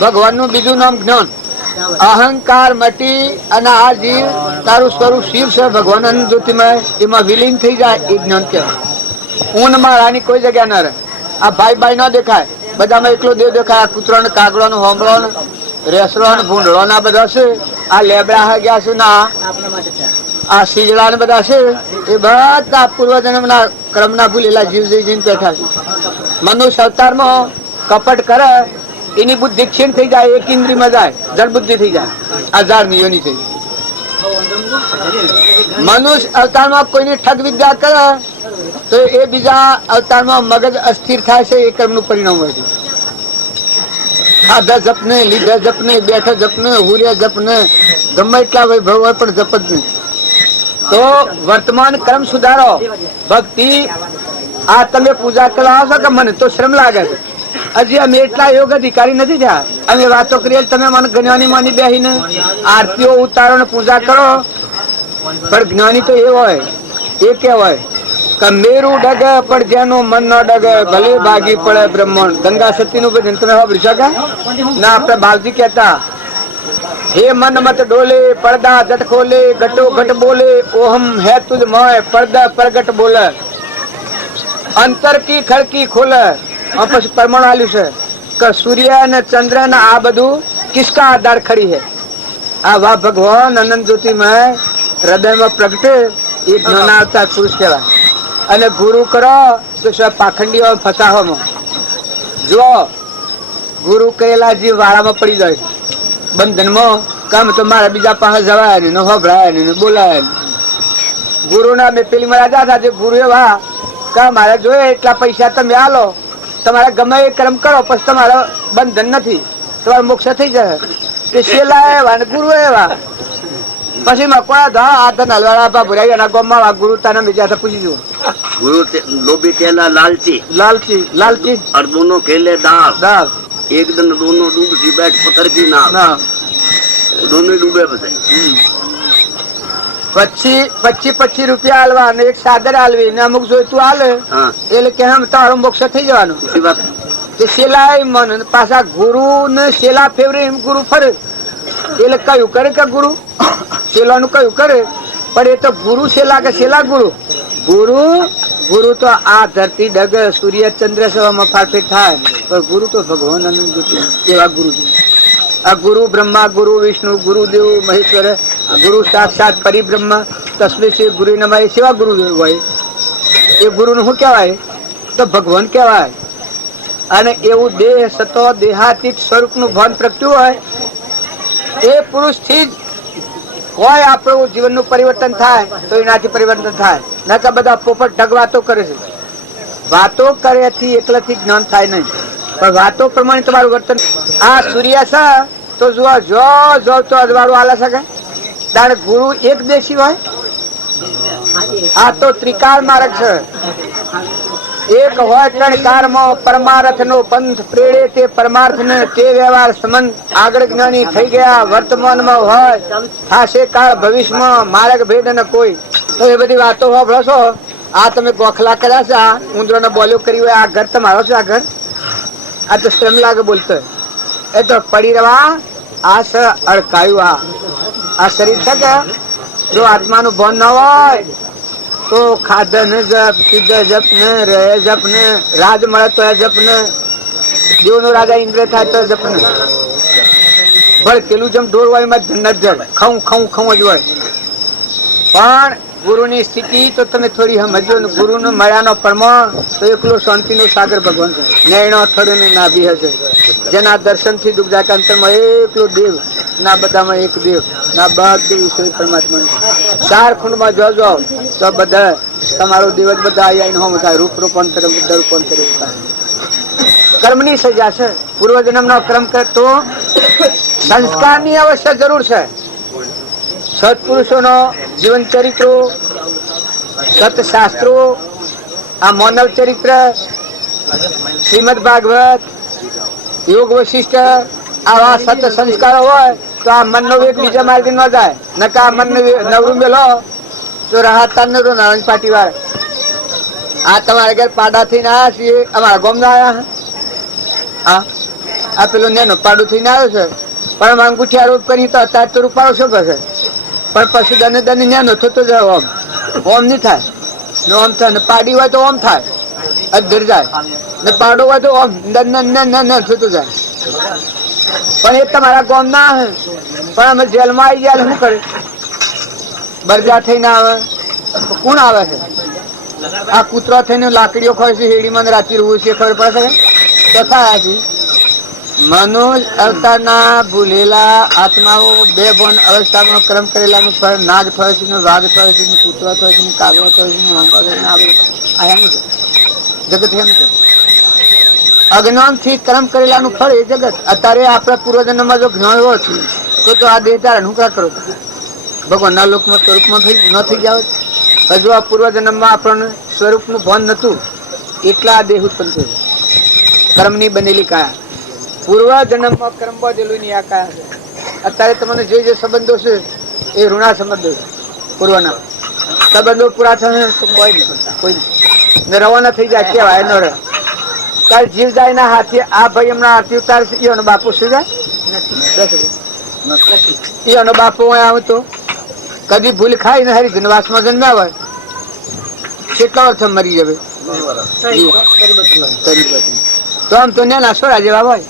ભગવાનનું બીજું નામ જ્ઞાન અહંકાર મટી અને આ જીવ તારું સ્વરૂપ શિવ છે ભગવાન અનંત જ્યોતિમય એમાં વિલીન થઈ જાય એ જ્ઞાન કહેવાય ઊન મારાની કોઈ જગ્યા ના રહે આ ભાઈ ન દેખાય બધામાં એકલો દેવ દેખાય કૂતરો ને કાગડો ને હોમળો ને રેસડો ને ભૂંડળો ના બધા છે આ લેબડા ગયા છે ના આ સીજડા ને બધા છે એ બધા પૂર્વજન્મના ક્રમના ભૂલેલા જીવ જઈને બેઠા છે મનુષ્ય અવતારમાં કપટ કરે એની બુદ્ધિ ક્ષીણ થઈ જાય એક ઇન્દ્રિયમાં જાય જળ બુદ્ધિ થઈ જાય 1000 નિયોની થઈ મનુષ્ય અવતારમાં કોઈની ઠગ વિદ્યા કરે તો એ બીજા અવતારમાં મગજ અસ્થિર થાય છે એ કર્મનું પરિણામ હોય છે ખાધા જપને લીધા જપને બેઠા જપને હુર્યા જપને ગમે એટલા વૈભવ હોય પણ જપ જ નહીં તો વર્તમાન કર્મ સુધારો ભક્તિ આ તમે પૂજા કરવા આવશો કે મને તો શ્રમ લાગે છે હજી અમે એટલા યોગ અધિકારી નથી થયા અમે વાતો કરીએ તમે મને જ્ઞાની માની બેસીને આરતીઓ ઉતારો ને પૂજા કરો પણ જ્ઞાની તો એ હોય એ કહેવાય કે મેરું ડગે પણ જેનું મન ન ડગે ભલે ભાગી પડે બ્રહ્માંડ ગંગા સતી નું ભજન તમે સાંભળી શકા ના આપણે બાલજી કહેતા हे मन मत डोले पर्दा जट खोले घटो घट बोले ओहम है तुझ मोह पर्दा प्रगट बोले अंतर की खड़की खोले પછી પરમાણુ આલ્યું છે કે સૂર્ય અને ચંદ્ર ને આ બધું કિસકા આધાર ખડી હે આ વાહ ભગવાન અનંત જ્યોતિમય હૃદયમાં પ્રગટે એ જ્ઞાનાવતાર પુરુષ કહેવાય અને ગુરુ કરો તો પાખંડીઓ ફસાવામાં જો ગુરુ કરેલા જીવ વાળામાં પડી જાય બંધનમાં કામ તો મારા બીજા પાસે જવાય ને હોભળાય ને બોલાય ગુરુ ના મેં પેલી મારા દાદા જે ગુરુ એવા કે મારે જોઈએ એટલા પૈસા તમે આલો તમારે ગમે એ કર્મ કરો પછી તમારો બંધન નથી તમારો મોક્ષ થઈ જાય એ શેલા એવા ને ગુરુ એવા પછી મકોડા ધા આધન હલવાડા ભરાઈ એના ગામમાં ગુરુ તાને બીજા પૂછી જુઓ गुरु लोभी कहला लालची लालची लालची और दोनों खेले दाव दाव एक दिन दोनों डूब सी बैठ पत्थर की नाव दोनों डूबे बताए ₹25 રૂપિયા આલવા અને એક સાદર આલવી ને અમુક જોઈતું આલે એટલે કે આમ તારો મોક્ષ થઈ જવાનું તે શેલાય મન પાછા ગુરુ ને શેલા ફેવરે એમ ગુરુ ફરે એટલે કયું કરે કે ગુરુ શેલાનું કયું કરે પણ એ તો ગુરુ છેલ્લા કે છેલ્લા ગુરુ ગુરુ ગુરુ તો આ ધરતી ડગ સૂર્ય ચંદ્ર સવામાં ફાફેટ થાય, પણ ગુરુ તો ભગવાન અનંત એવા ગુરુ છે. આ ગુરુ બ્રહ્મા ગુરુ વિષ્ણુ ગુરુદેવ મહેશ્વર ગુરુ સાક્ષાત પરિબ્રહ્મ તસ્મે છે ગુરુ નમાય સેવા ગુરુ હોય. એ ગુરુ નું શું કહેવાય? તો ભગવાન કહેવાય. અને એવું દેહ સતો દેહાતીત સ્વરૂપ નું ભાન પ્રગટ્યું હોય એ પુરુષ થી જ કોઈ આપણું જીવન નું પરિવર્તન થાય તો એનાથી પરિવર્તન થાય. નકર બધા પોપટ ઢગ વાતો કરે છે. વાતો કર્યાથી એકલાથી જ્ઞાન થાય નહીં, પણ વાતો પ્રમાણે તમારું વર્તન. આ સૂર્ય છે તો જો જો તો અજવાળું આલા શકે. તારે ગુરુ એક દેશી હોય. આ તો ત્રિકાળ માર્ગ છે. એક હોય ત્રણકારમાં પરમાર્થ નો પંથ પ્રેરે તે પરમાર્થ ને તે વ્યવહાર સંબંધ આગળ જ્ઞાની થઈ ગયા વર્તમાનમાં હોય થાશે કાળ ભવિષ્યમાં માર્ગ ભેદ ન કોઈ. તો એ બધી વાતો વાપરો છો. આ તમે ગોખલા કર્યા છે, આ ઉંદરો ને બોલ્યો કરી હોય, આ ઘર તમારો છે. આ ઘર આ તો શ્રમ લાગે બોલતો એ તો પડી રવા. આ સ અડકાયું આ શરીર છે કે જો આત્માનું ભાન ન હોય તો ખાધા ને જપ પીધા જપ ને રહે જપ ને રાજ મળે તો જપ ને દેવ નો રાજા ઇન્દ્ર થાય તો જપ ને ભલે પેલું જેમ ઢોર હોય એમાં જન્નત જળ ખઉં ખઉં ખઉં જ હોય. પણ ગુરુની સ્થિતિ તો તમે થોડી સમજો ને ગુરુ નો મળ્યાનો પ્રમાણ તો એકલો શાંતિ નો સાગર ભગવાન છે. નૈણો થડો ને નાભી હશે જેના દર્શન થી દુઃખદાયક અંતરમાં એકલો દેવ ના બધામાં એક દેવ ના બધું ઈશ્વર પરમાત્મા. ચાર ખુંડમાં જો તો બધા તમારો દેવ જ બધા અહીંયા હોમ થાય. રૂપ રૂપાંતર બધા રૂપાંતર કર્મની સજા છે. પૂર્વ જન્મ નો કર્મ કરતો સંસ્કારની અવશ્ય જરૂર છે. સત્પુરુષો નો જીવન ચરિત્રો સતશાસ્ત્રો આ માનવ ચરિત્ર શ્રીમદ ભાગવત યોગ વશિષ્ઠ આવા સત સંસ્કારો હોય તો આ મન નો વેગ બીજા માર્ગે ન જાય. નકા મન નવરું મેલો તો રાહતા નારાયણ પાટી વાળા આ તમારા ઘર પાડા થઈને આવ્યા છીએ. અમારા ગામ ના આવ્યા હા આ પેલું નેનો પાડું થઈને આવ્યો છે. પણ અમે અંગૂઠિયા રોપ કરી તો અત્યારે તો રૂપાળો શું કરશે. પણ પછી દને દને નેનો થતો જાય. ઓમ ઓમ નહીં થાય ને ઓમ થાય ને પાડી હોય તો ઓમ થાય અધર જાય ને પાડો હોય તો ઓમ થતું જાય. પણ એ તમારા ગામ ના આવે. પણ અમે જેલમાં આવી ગયા શું કરે બરજા થઈને આવે કોણ આવે છે. આ કૂતરો થઈને લાકડીઓ ખોય છે હેડીમાં રાતી રહું છે ખબર પડે છે. તથા છે મનુષ્ય અવતારના ભૂલેલા આત્માઓ બે ભણ અવસ્થામાં કર્મ કરેલાનું ફળ નાગ થયો છે, વાઘ થયો છે, કૂતરો થયો છે, કાગડો થયો છે, જગત એમ છે. અજ્ઞાન થી કર્મ કરેલાનું ફળ એ જગત. અત્યારે આપણા પૂર્વજન્મમાં જો જ્ઞાન હોય તો આ દેહ તારે નુકરા કરો ભગવાનના લોકમાં સ્વરૂપમાં ન થઈ જાવ. હજુ આ પૂર્વજન્મમાં આપણને સ્વરૂપનું ભાન નતું એટલા આ દેહ ઉત્પન્ન થયું. કર્મની બનેલી કાયા પૂર્વ જન્મમાં કર્મ બધેલું ની આ કાયા છે. અત્યારે તમને જે સંબંધો છે એ ઋણા સંબંધો છે. પૂર્વના સંબંધો પૂરા થશે તો કોઈ નહીં ને રવાના થઈ જાય કેવાય ન રહે. તારે જીવ જાય ના હાથી આ ભાઈ એમના હાથી ઉતાર એનો બાપુ શું જાય એનો બાપુ આવતો કદી ભૂલ ખાઈ ને હરી જનવાસમાં જન્મ્યા હોય કેટલા વર્ષ મરી જવે તો આમ તો ના સોરા જેવા હોય.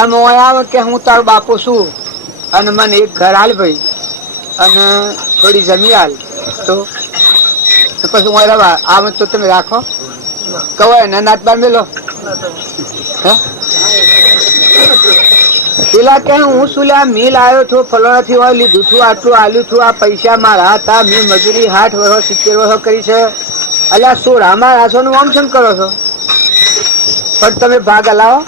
આમ આવે કે હું તારો બાપુ છું અને મને એક ઘર હાલ ભાઈ અને થોડી જમી હાલ તો પછી હું રવા આમ તો તમે રાખો કવાય ને નાત બાર મેલો. પેલા કે હું શું લ્યા મિલ આવ્યો છું ફલોણાથી હોય લીધું છું આટલું આલ્યું છું આ પૈસા મારા હતા મેં મજૂરી 60 વર્ષ 70 વર્ષ કરી છે. અલ્યા સોળામાં રાસો નું આમ શમ કરો છો પણ તમે ભાગ હલાવો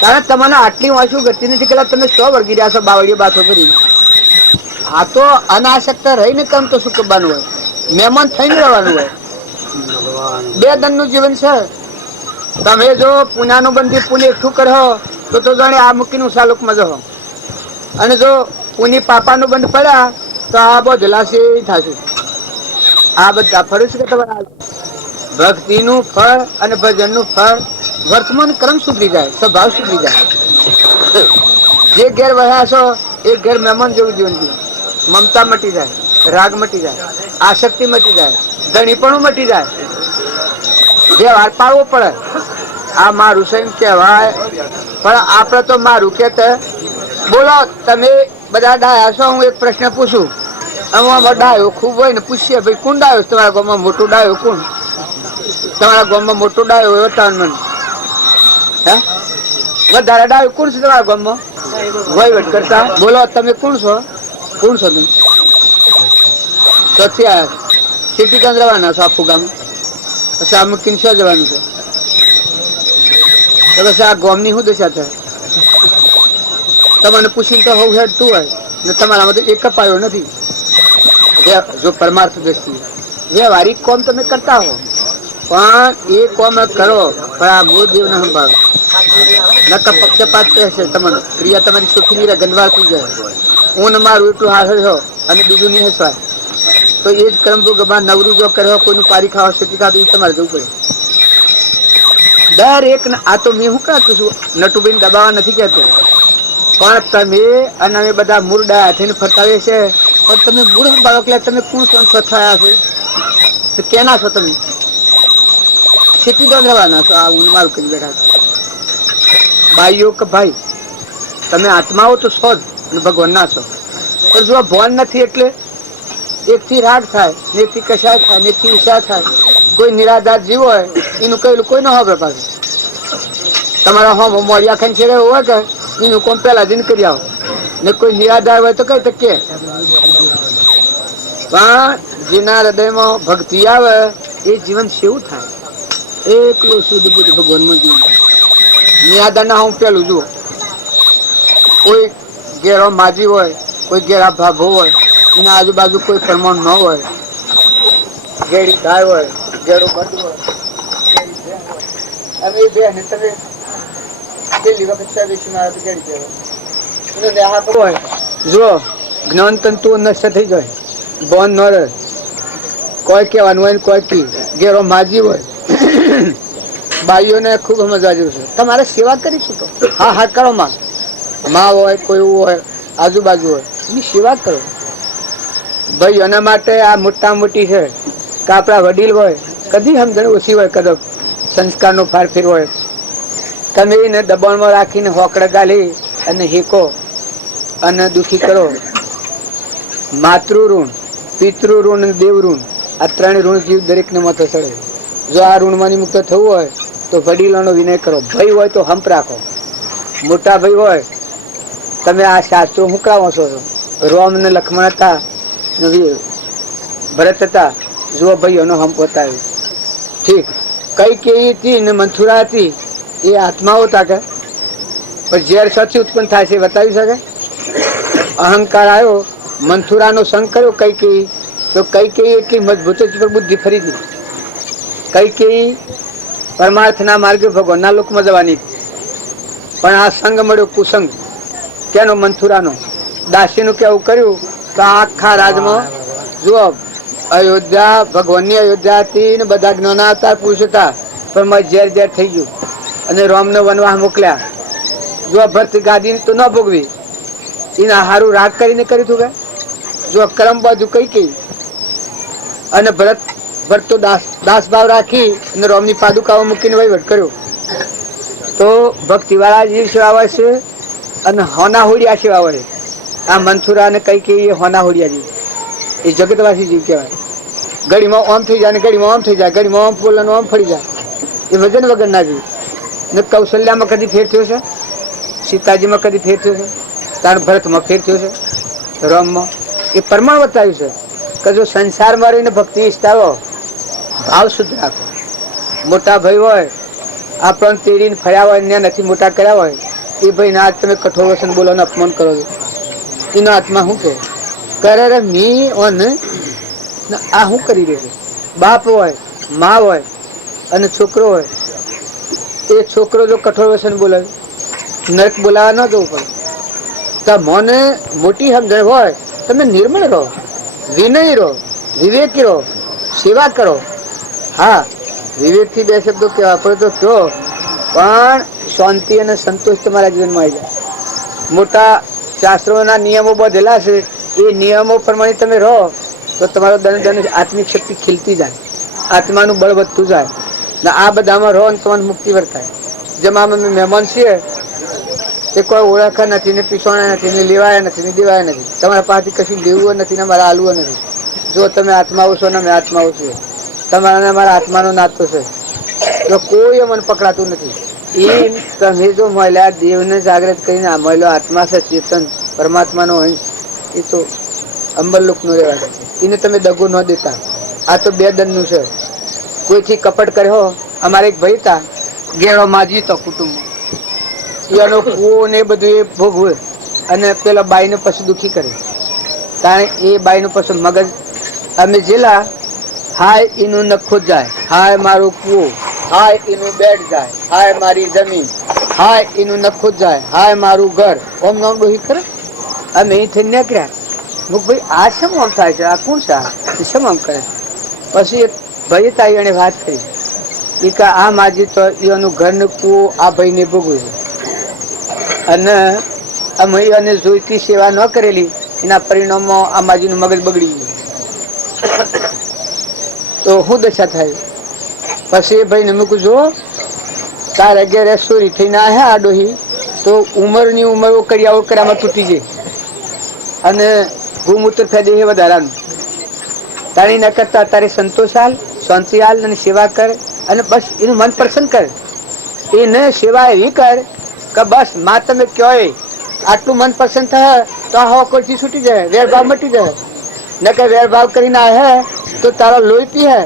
કારણ તમને આટલી વાંચું ગતિ નથી કદાચ તમે 100 વર્ગી રહ્યા છો બાવળીઓ બાતો કરી. આ તો અનાસક્ત રહીને કર્મ તો શું કરવાનું હોય મહેમાન થઈને રહેવાનું હોય. બે દન નું જીવન છે. તમે જો પુનાનું બંધી પુણે એકઠું કરો તો જાણે આ મૂકીનું સાલોકમાં જહો અને જો પુની પાપાનું બંધ પડ્યા તો આ બધલા છે થશે. આ બધા ફરે છે કે તમારે ભક્તિનું ફળ અને ભજનનું ફળ વર્તમાન કર્મ સુધરી જાય સ્વભાવ સુધરી જાય. જે ઘેર વહ્યા છો એ ઘેર મહેમાન જેવું જીવન જીવે મમતા મટી જાય, રાગ મટી જાય, આસક્તિ મટી જાય, ધણીપણું મટી જાય. વ્યવહાર પાડવો પડે. આ મારું છે એમ કહેવાય, પણ આપડે તો મારું કે બોલો તમે બધા ડાયા છો. હું એક પ્રશ્ન પૂછું, આમાં ડાયો ખૂબ હોય ને પૂછીએ ભાઈ કોણ ડાયો તમારા ગામમાં મોટો ડાયો કોણ? તમારા ગામમાં મોટો ડાયો હોય બતાવો મને. હે વધારે ડાયો કોણ છે તમારા ગામમાં વહીવટ કરતા? બોલો તમે કોણ છો? કોણ છો તમે? ક્યાંથી આવ્યા? સિટી કાં જવાના છો આખું ગામ? પછી આ મૂકીને શું જવાનું છે? તો પછી આ ગામની શું દશા છે? તમને પૂછીને તો હોવ હેડ તું હોય ને તમારામાં તો એક કપાયો નથી. જો પરમાર્થ દ્રષ્ટિએ વ્યવહારિક કોમ તમે કરતા હો, પણ એ કોમ કરો પણ આ મૂળ દેવ ને સંભાળો. નકર પક્ષપાત રહેશે તમને, ક્રિયા તમારી સુખી ની ગંદવાર થઈ જાય. હું ને મારું એટલું હાજર છો અને બીજું નહીં હસવાય તો એ જ કર્મ નવરું જો કર્યો કોઈનું પારી ખાવા સ્થિતિ ખાતું એ તમારે જવું પડે. દરેક આ તો મેં શું કહેતું છું, નટુબેન દબાવવા નથી કહેતો, પણ તમે અને અમે બધા મૂળડા હાથીને ફરતાવીએ છે, પણ તમે મૂળ સંભાળો એટલે તમે કોણ છો? થયા છો કેના છો તમે? સ્થિતિ તો રહેવાના છો. આ હું મારું કરી બેઠા છો ભાઈઓ કે ભાઈ તમે આત્માઓ તો છો જ અને ભગવાન ના છો, પણ જો ભોન નથી એટલે એકથી રાગ થાય, એકથી કશાય થાય, એકથી ઈચ્છા થાય. કોઈ નિરાધાર જીવ હોય એનું કહેલું કોઈ ન હોય પાછું. તમારા હો મોડિયા ખાઈને છેડે હોય કે એનું કોમ પેલા દિન કરી આવો ને કોઈ નિરાધાર હોય તો કઈ ટકે. પણ જેના હૃદયમાં ભક્તિ આવે એ જીવન કેવું થાય? એકલું શુદ્ધ બુદ્ધ ભગવાનમાં જીવન થાય. નિરાધાર ના હું પેલું જુઓ, કોઈ ઘેરો માજી હોય, કોઈ ઘેરા ભાભો હોય, એના આજુબાજુ કોઈ પ્રમાણ ન હોય, ઘેડી ગાય હોય, ઘેડું બંધ હોય, અને એ બે ને તમે પેલી વખત જો જ્ઞાન તંતુઓ નષ્ટ થઈ જાય, બોન ન રહે, કોઈ કહેવાનું હોય કોઈ કી ઘેરો માજી હોય. ભાઈઓને ખૂબ સમજવા જેવું છે. તમારે સેવા કરીશું તો હા હા કરો. માં હોય કોઈ હોય આજુબાજુ હોય એની સેવા કરો. ભાઈ એના માટે આ મોટા મોટી છે કે આપણા વડીલ હોય કદી સમજણ ઓછી હોય, કદો સંસ્કારનો ફારફેર હોય. તમે એને દબાણમાં રાખીને હોકડા ગાલી અને હેકો અને દુખી કરો. માતૃ ઋણ, પિતૃ ઋણ અને દેવ ઋણ, આ ત્રણ ઋણ જીવ દરેક ને માથે ચડે. જો આ ઋણમાંથી મુક્ત થવું હોય તો વડીલોનો વિનય કરો. ભાઈ હોય તો હંપ રાખો. મોટા ભાઈ હોય તમે આ શાસ્ત્રો શું કરાવો છો? રોમ ને લક્ષ્મણ હતા, ભરત હતા, જુઓ ભાઈઓનો હંપ બતાવ્યો. ઠીક કઈ કેવી હતી ને મંથુરા હતી એ આત્માઓ હતા કે પણ ઝેર સાચી ઉત્પન્ન થાય છે બતાવી શકે? અહંકાર આવ્યો, મંથુરાનો સંગ કર્યો કઈ કેવી, તો કઈ કેવી એટલી મજબૂત પર બુદ્ધિ ફરી ગઈ. કઈ કેવી પરમાર્થના માર્ગે ભગવાનના લોકમાં જવાની, પણ આ સંગ મળ્યો કુસંગ. કેનો? મંથુરાનો. દાસીનું કેવું કર્યું તો આખા રાજમાં જુઓ અયોધ્યા ભગવાનની અયોધ્યા હતી ને બધા જ્ઞાના હતા, પુરુષ હતા, પણ ઝેર ઝેર થઈ ગયું અને રામને વનવાસ મોકલ્યા. જો ભરત ગાદી તો ન ભોગવી, એના હારું રાગ કરીને કર્યું હતું કે જો કરમ બાજુ કઈ કઈ અને ભરત તો દાસ ભાવ રાખી અને રોમની પાદુકાઓ મૂકીને વહીવટ કર્યો. તો ભક્તિ વાળા જીવ સેવા હોય છે અને હોના હોડિયા સેવા હોય. આ મંથુરા ને કઈ કઈ હોના હોડિયા જીવ, એ જગતવાસી જીવ કહેવાય. ઘડીમાં ઓમ થઈ જાય ને ઘડીમાં ઓમ થઈ જાય, ઘડીમાં ઓમ ફૂલ ઓમ ફરી જાય. એ વજન વગર ના જીવ. ને કૌશલ્યામાં કદી ફેર થયો છે? સીતાજીમાં કદી ફેર થયો છે? તાર ભરતમાં ફેર થયો છે? રામમાં એ પરમાણ બતાવ્યું છે કે જો સંસારમાં રહીને ભક્તિ ઈચ્છતા ભાવ શુદ્ધ રાખો. મોટા ભાઈ હોય આપણને તેડીને ફર્યા હોય ને નથી મોટા કર્યા હોય એ ભાઈ ના તમે કઠોર વસન બોલો અપમાન કરો છો, એનો આત્મા શું કે કરે મી ઓન આ શું કરી દે છે? બાપ હોય, મા હોય અને છોકરો હોય, એ છોકરો જો કઠોર વસન બોલે નરક બોલાવા ન જવું પડે. તો મને મોટી સમજણ હોય તમે નિર્મળ રહો, વિનય રહો, વિવેકી રહો, સેવા કરો. હા વિવેક થી બે શબ્દો વાપરો તો કહો, પણ શાંતિ અને સંતોષ તમારા જીવનમાં આવી જાય. મોટા શાસ્ત્રોના નિયમો બધેલા છે એ નિયમો પ્રમાણે તમે રહો તો તમારો દન આત્મિક શક્તિ ખીલતી જાય, આત્માનું બળ વધતું જાય ને આ બધામાં રહો ને તમારે મુક્તિ વર્તાય. જેમાં અમે મહેમાન છીએ તે કોઈ ઓળખા નથી ને પીછોણા નથી ને લેવાયા નથી ને દેવાયા નથી. તમારા પાસેથી કશું લેવું નથી ને મારા હાલવું નથી. જો તમે આત્માઓ છો ને અમે આત્માઓ છીએ, તમારા મારા આત્માનો નાતો છે. જો કોઈ મન પકડાતું નથી. એ તમે જો મળ્યા દેવને જાગૃત કરીને આ મળ્યો આત્મા છે, ચેતન પરમાત્માનો અંશ, એ તો અંબરલોક નો રહેવા છે. એને તમે દગો ન દેતા. આ તો બે દંડનું છે. કોઈથી કપટ કર્યો. અમારે એક ભાઈ હતા ગેળો માજી તો કુટુંબ એનો કુવો ને બધું એ ભોગવે અને પેલા બાઈ ને પછી દુખી કરે. કારણ એ બાઈ નું પછી મગજ અમે જેલા હાય એનું નખો જાય, હાય મારો કુવો, હાય એનું બેડ જાય, હાય મારી જમીન, હાય એનું નખો જાય, હાય મારું ઘર. ઓમ નામ ડોહી કરે. અમે અહીંથી નીકળ્યા. ભાઈ આ શેમ આમ થાય છે? આ કોણ છે? આ શેમ આમ કરે? પછી એક ભાઈ તાઈ એને વાત કરી એ કે આ માજી તો એનું ઘર ને કુવો આ ભાઈ ને ભોગવ્યું અને અમે એને જોઈતી સેવા ન કરેલી, એના પરિણામો આ માજી નું મગજ બગડી ગયું. તો શું દશા થાય? પછી એ ભાઈ ને મૂકું જો તારે અગિયાર સોરી થઈને આવ્યા આ ડોહી તો ઉંમર ની ઉંમર કર્યામાં તૂટી જાય અને ભૂમૂત્ર ફેદે એ વધારાનું. તારી ન કરતા તારે સંતોષ હાલ, શાંતિ હાલ અને સેવા કર અને બસ એનું મન પ્રસન્ન કર. એને સેવા એવી કર કે બસ માં તમે કહો આટલું મન પસંદ થાય તો આ હકોરથી છૂટી જાય, વેરભાવ મટી જાય. ન કે વેરભાવ કરીને આવે તો તારો લોહી પીએ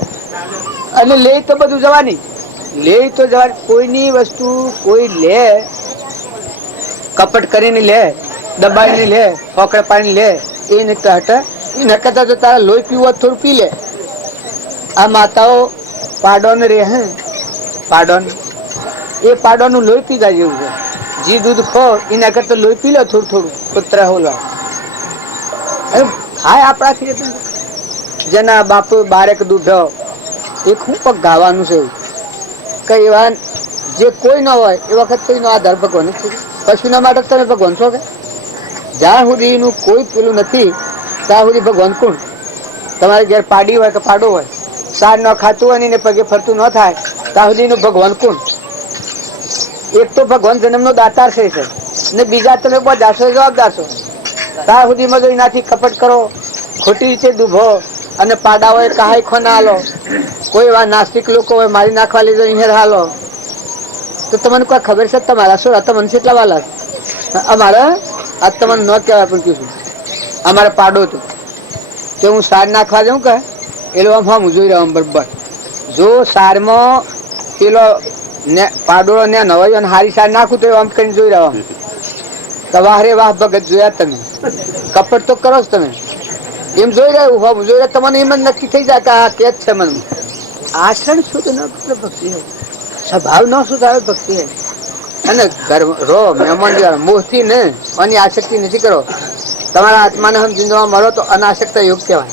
અને લે તો બધું જવાની, લે તો જવાની. કોઈની વસ્તુ કોઈ લે કપટ કરીને લે, દબાઈને લે, ફોકડે પાણી લે એ નથી હટે. એ ન કરતા તો તારા લોહી પીવું થોડું પી લે. આ માતાઓ પાડોન રે હે પાડોન એ પાડોનું લોહી પી જાય જેવું છે. જી દૂધ ખો એના કરતા લોહી પી લો થોડું થોડું કૂતરા હોલા ખાય આપણાથી. જેના બાપુ બારેક દૂધ એ ખૂબ ગાવાનું છે કઈ એવા જે કોઈ ન હોય એ વખત કઈ નો આધાર ભગવાન જ છે. પશુના માટે તમે ભગવાન છો કે? જ્યાં સુધી એનું કોઈ પેલું નથી ત્યાં સુધી ભગવાન કોણ? તમારે ઘેર પાડી હોય કે પાડો હોય, સાર ન ખાતું હોય ને પગે ફરતું ન થાય ત્યાં સુધી એનું ભગવાન કોણ? એક તો ભગવાન જન્મ નો દાતાર છે ને બીજા તમે બધા છો જવાબદાર છો. ત્યાં સુધીમાં જો એનાથી કપટ કરો, ખોટી રીતે ડૂબો અને પાડા હોય કહાઈ ખોના હાલો, કોઈ એવા નાસ્તિક લોકો હોય મારી નાખવા લીધો અહીંયા હાલો તો તમને કોઈ ખબર છે તમારા શું તમને કેટલા વાલા અમારે આ તમને ન કહેવાય પણ કીધું અમારે પાડો હતો કે હું સાર નાખવા જાઉં કે એ લોકો આમ જોઈ રહ્યો બરોબર. જો સારમાં પેલો પાડો ને નવાઈ હારી સાર નાખું તો આમ કરીને જોઈ રહ્યો તો વાહ રે વાહ ભગત જોયા તમે કપટ તો કરો જ તમે એમ જોઈ રહ્યું હોમ જોઈ રહ્યા તમને એમ જ નક્કી થઈ જાય કે આ કે જ છે મનમાં. આચરણ શુદ્ધ ન ભક્તિ હે, સ્વભાવ ન સુધારે ભક્તિ હે. અને રો મહેમાન મોહથી ને અને આસક્તિ નથી કરો. તમારા આત્માને સમજીને મળો તો અનાસક્ત યોગ કહેવાય.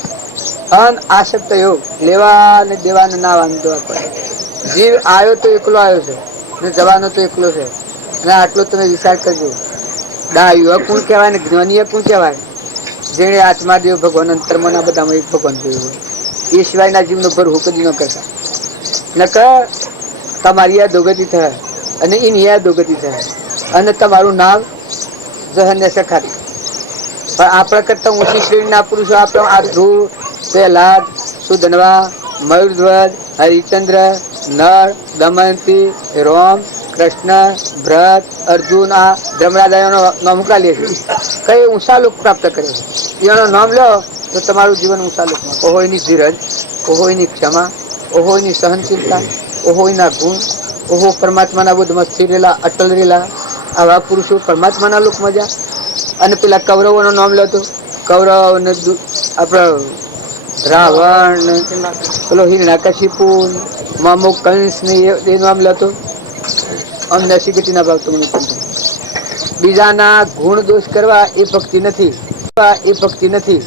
અનાસક્ત યોગ લેવા ને દેવા ને ના વાંધવા પડે. જીવ આવ્યો તો એકલો આવ્યો છે ને જવાનો તો એકલો છે. અને આટલો તમે વિચાર કરજો. ડાયો કોણ કહેવાય ને જ્ઞાનીય કોણ કહેવાય? જેને આત્માદેવ ભગવાન અંતરમાં બધામાં એક ભગવાન જોયું હોય એ સિવાયના જીવનો ભર હુકદી ન કરતા. નકર તમારી આ દોગતી થાય અને એની આ દોગતી થાય અને તમારું નામ જહન્ય સખાતી. પણ આપણા કરતા ઊંચી શ્રેણીના પુરુષો આપણે આ ધ્રુવ, પ્રહલાદ, સુધનવા, મયુરધ્વજ, હરિચંદ્ર, નળ, દમયંતી, રોમ, કૃષ્ણ, ભરત, અર્જુન આ ધર્મરાજાનો નામ ઉકાલીએ છીએ. કઈ ઊંચા લોક પ્રાપ્ત કરે છે. એનો નામ લો તો તમારું જીવન ઊંચા લોકમાં. ઓહો એની ધીરજ, ઓહો એની ક્ષમા, ઓહો એની સહનશીલતા, ઓહો એના ગુણ, ઓહો પરમાત્માના બુદ્ધમાં સ્થિર રહેલા અટલ રહેલા આવા પુરુષો પરમાત્માના લોકમાં જ્યાં. અને પેલા કૌરવો નું નામ લેતું કૌરવ ને આપડે રાવણ પેલો હિરણ્યકશિપુ મામો કંસ ને એ નામ લેતું અમને સિગટી ના ભાવતો મને બીજાના ગુણ દોષ કરવા એ ભક્તિ નથી. એ ભક્તિ નથી.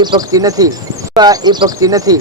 એ ભક્તિ નથી. એ ભક્તિ નથી.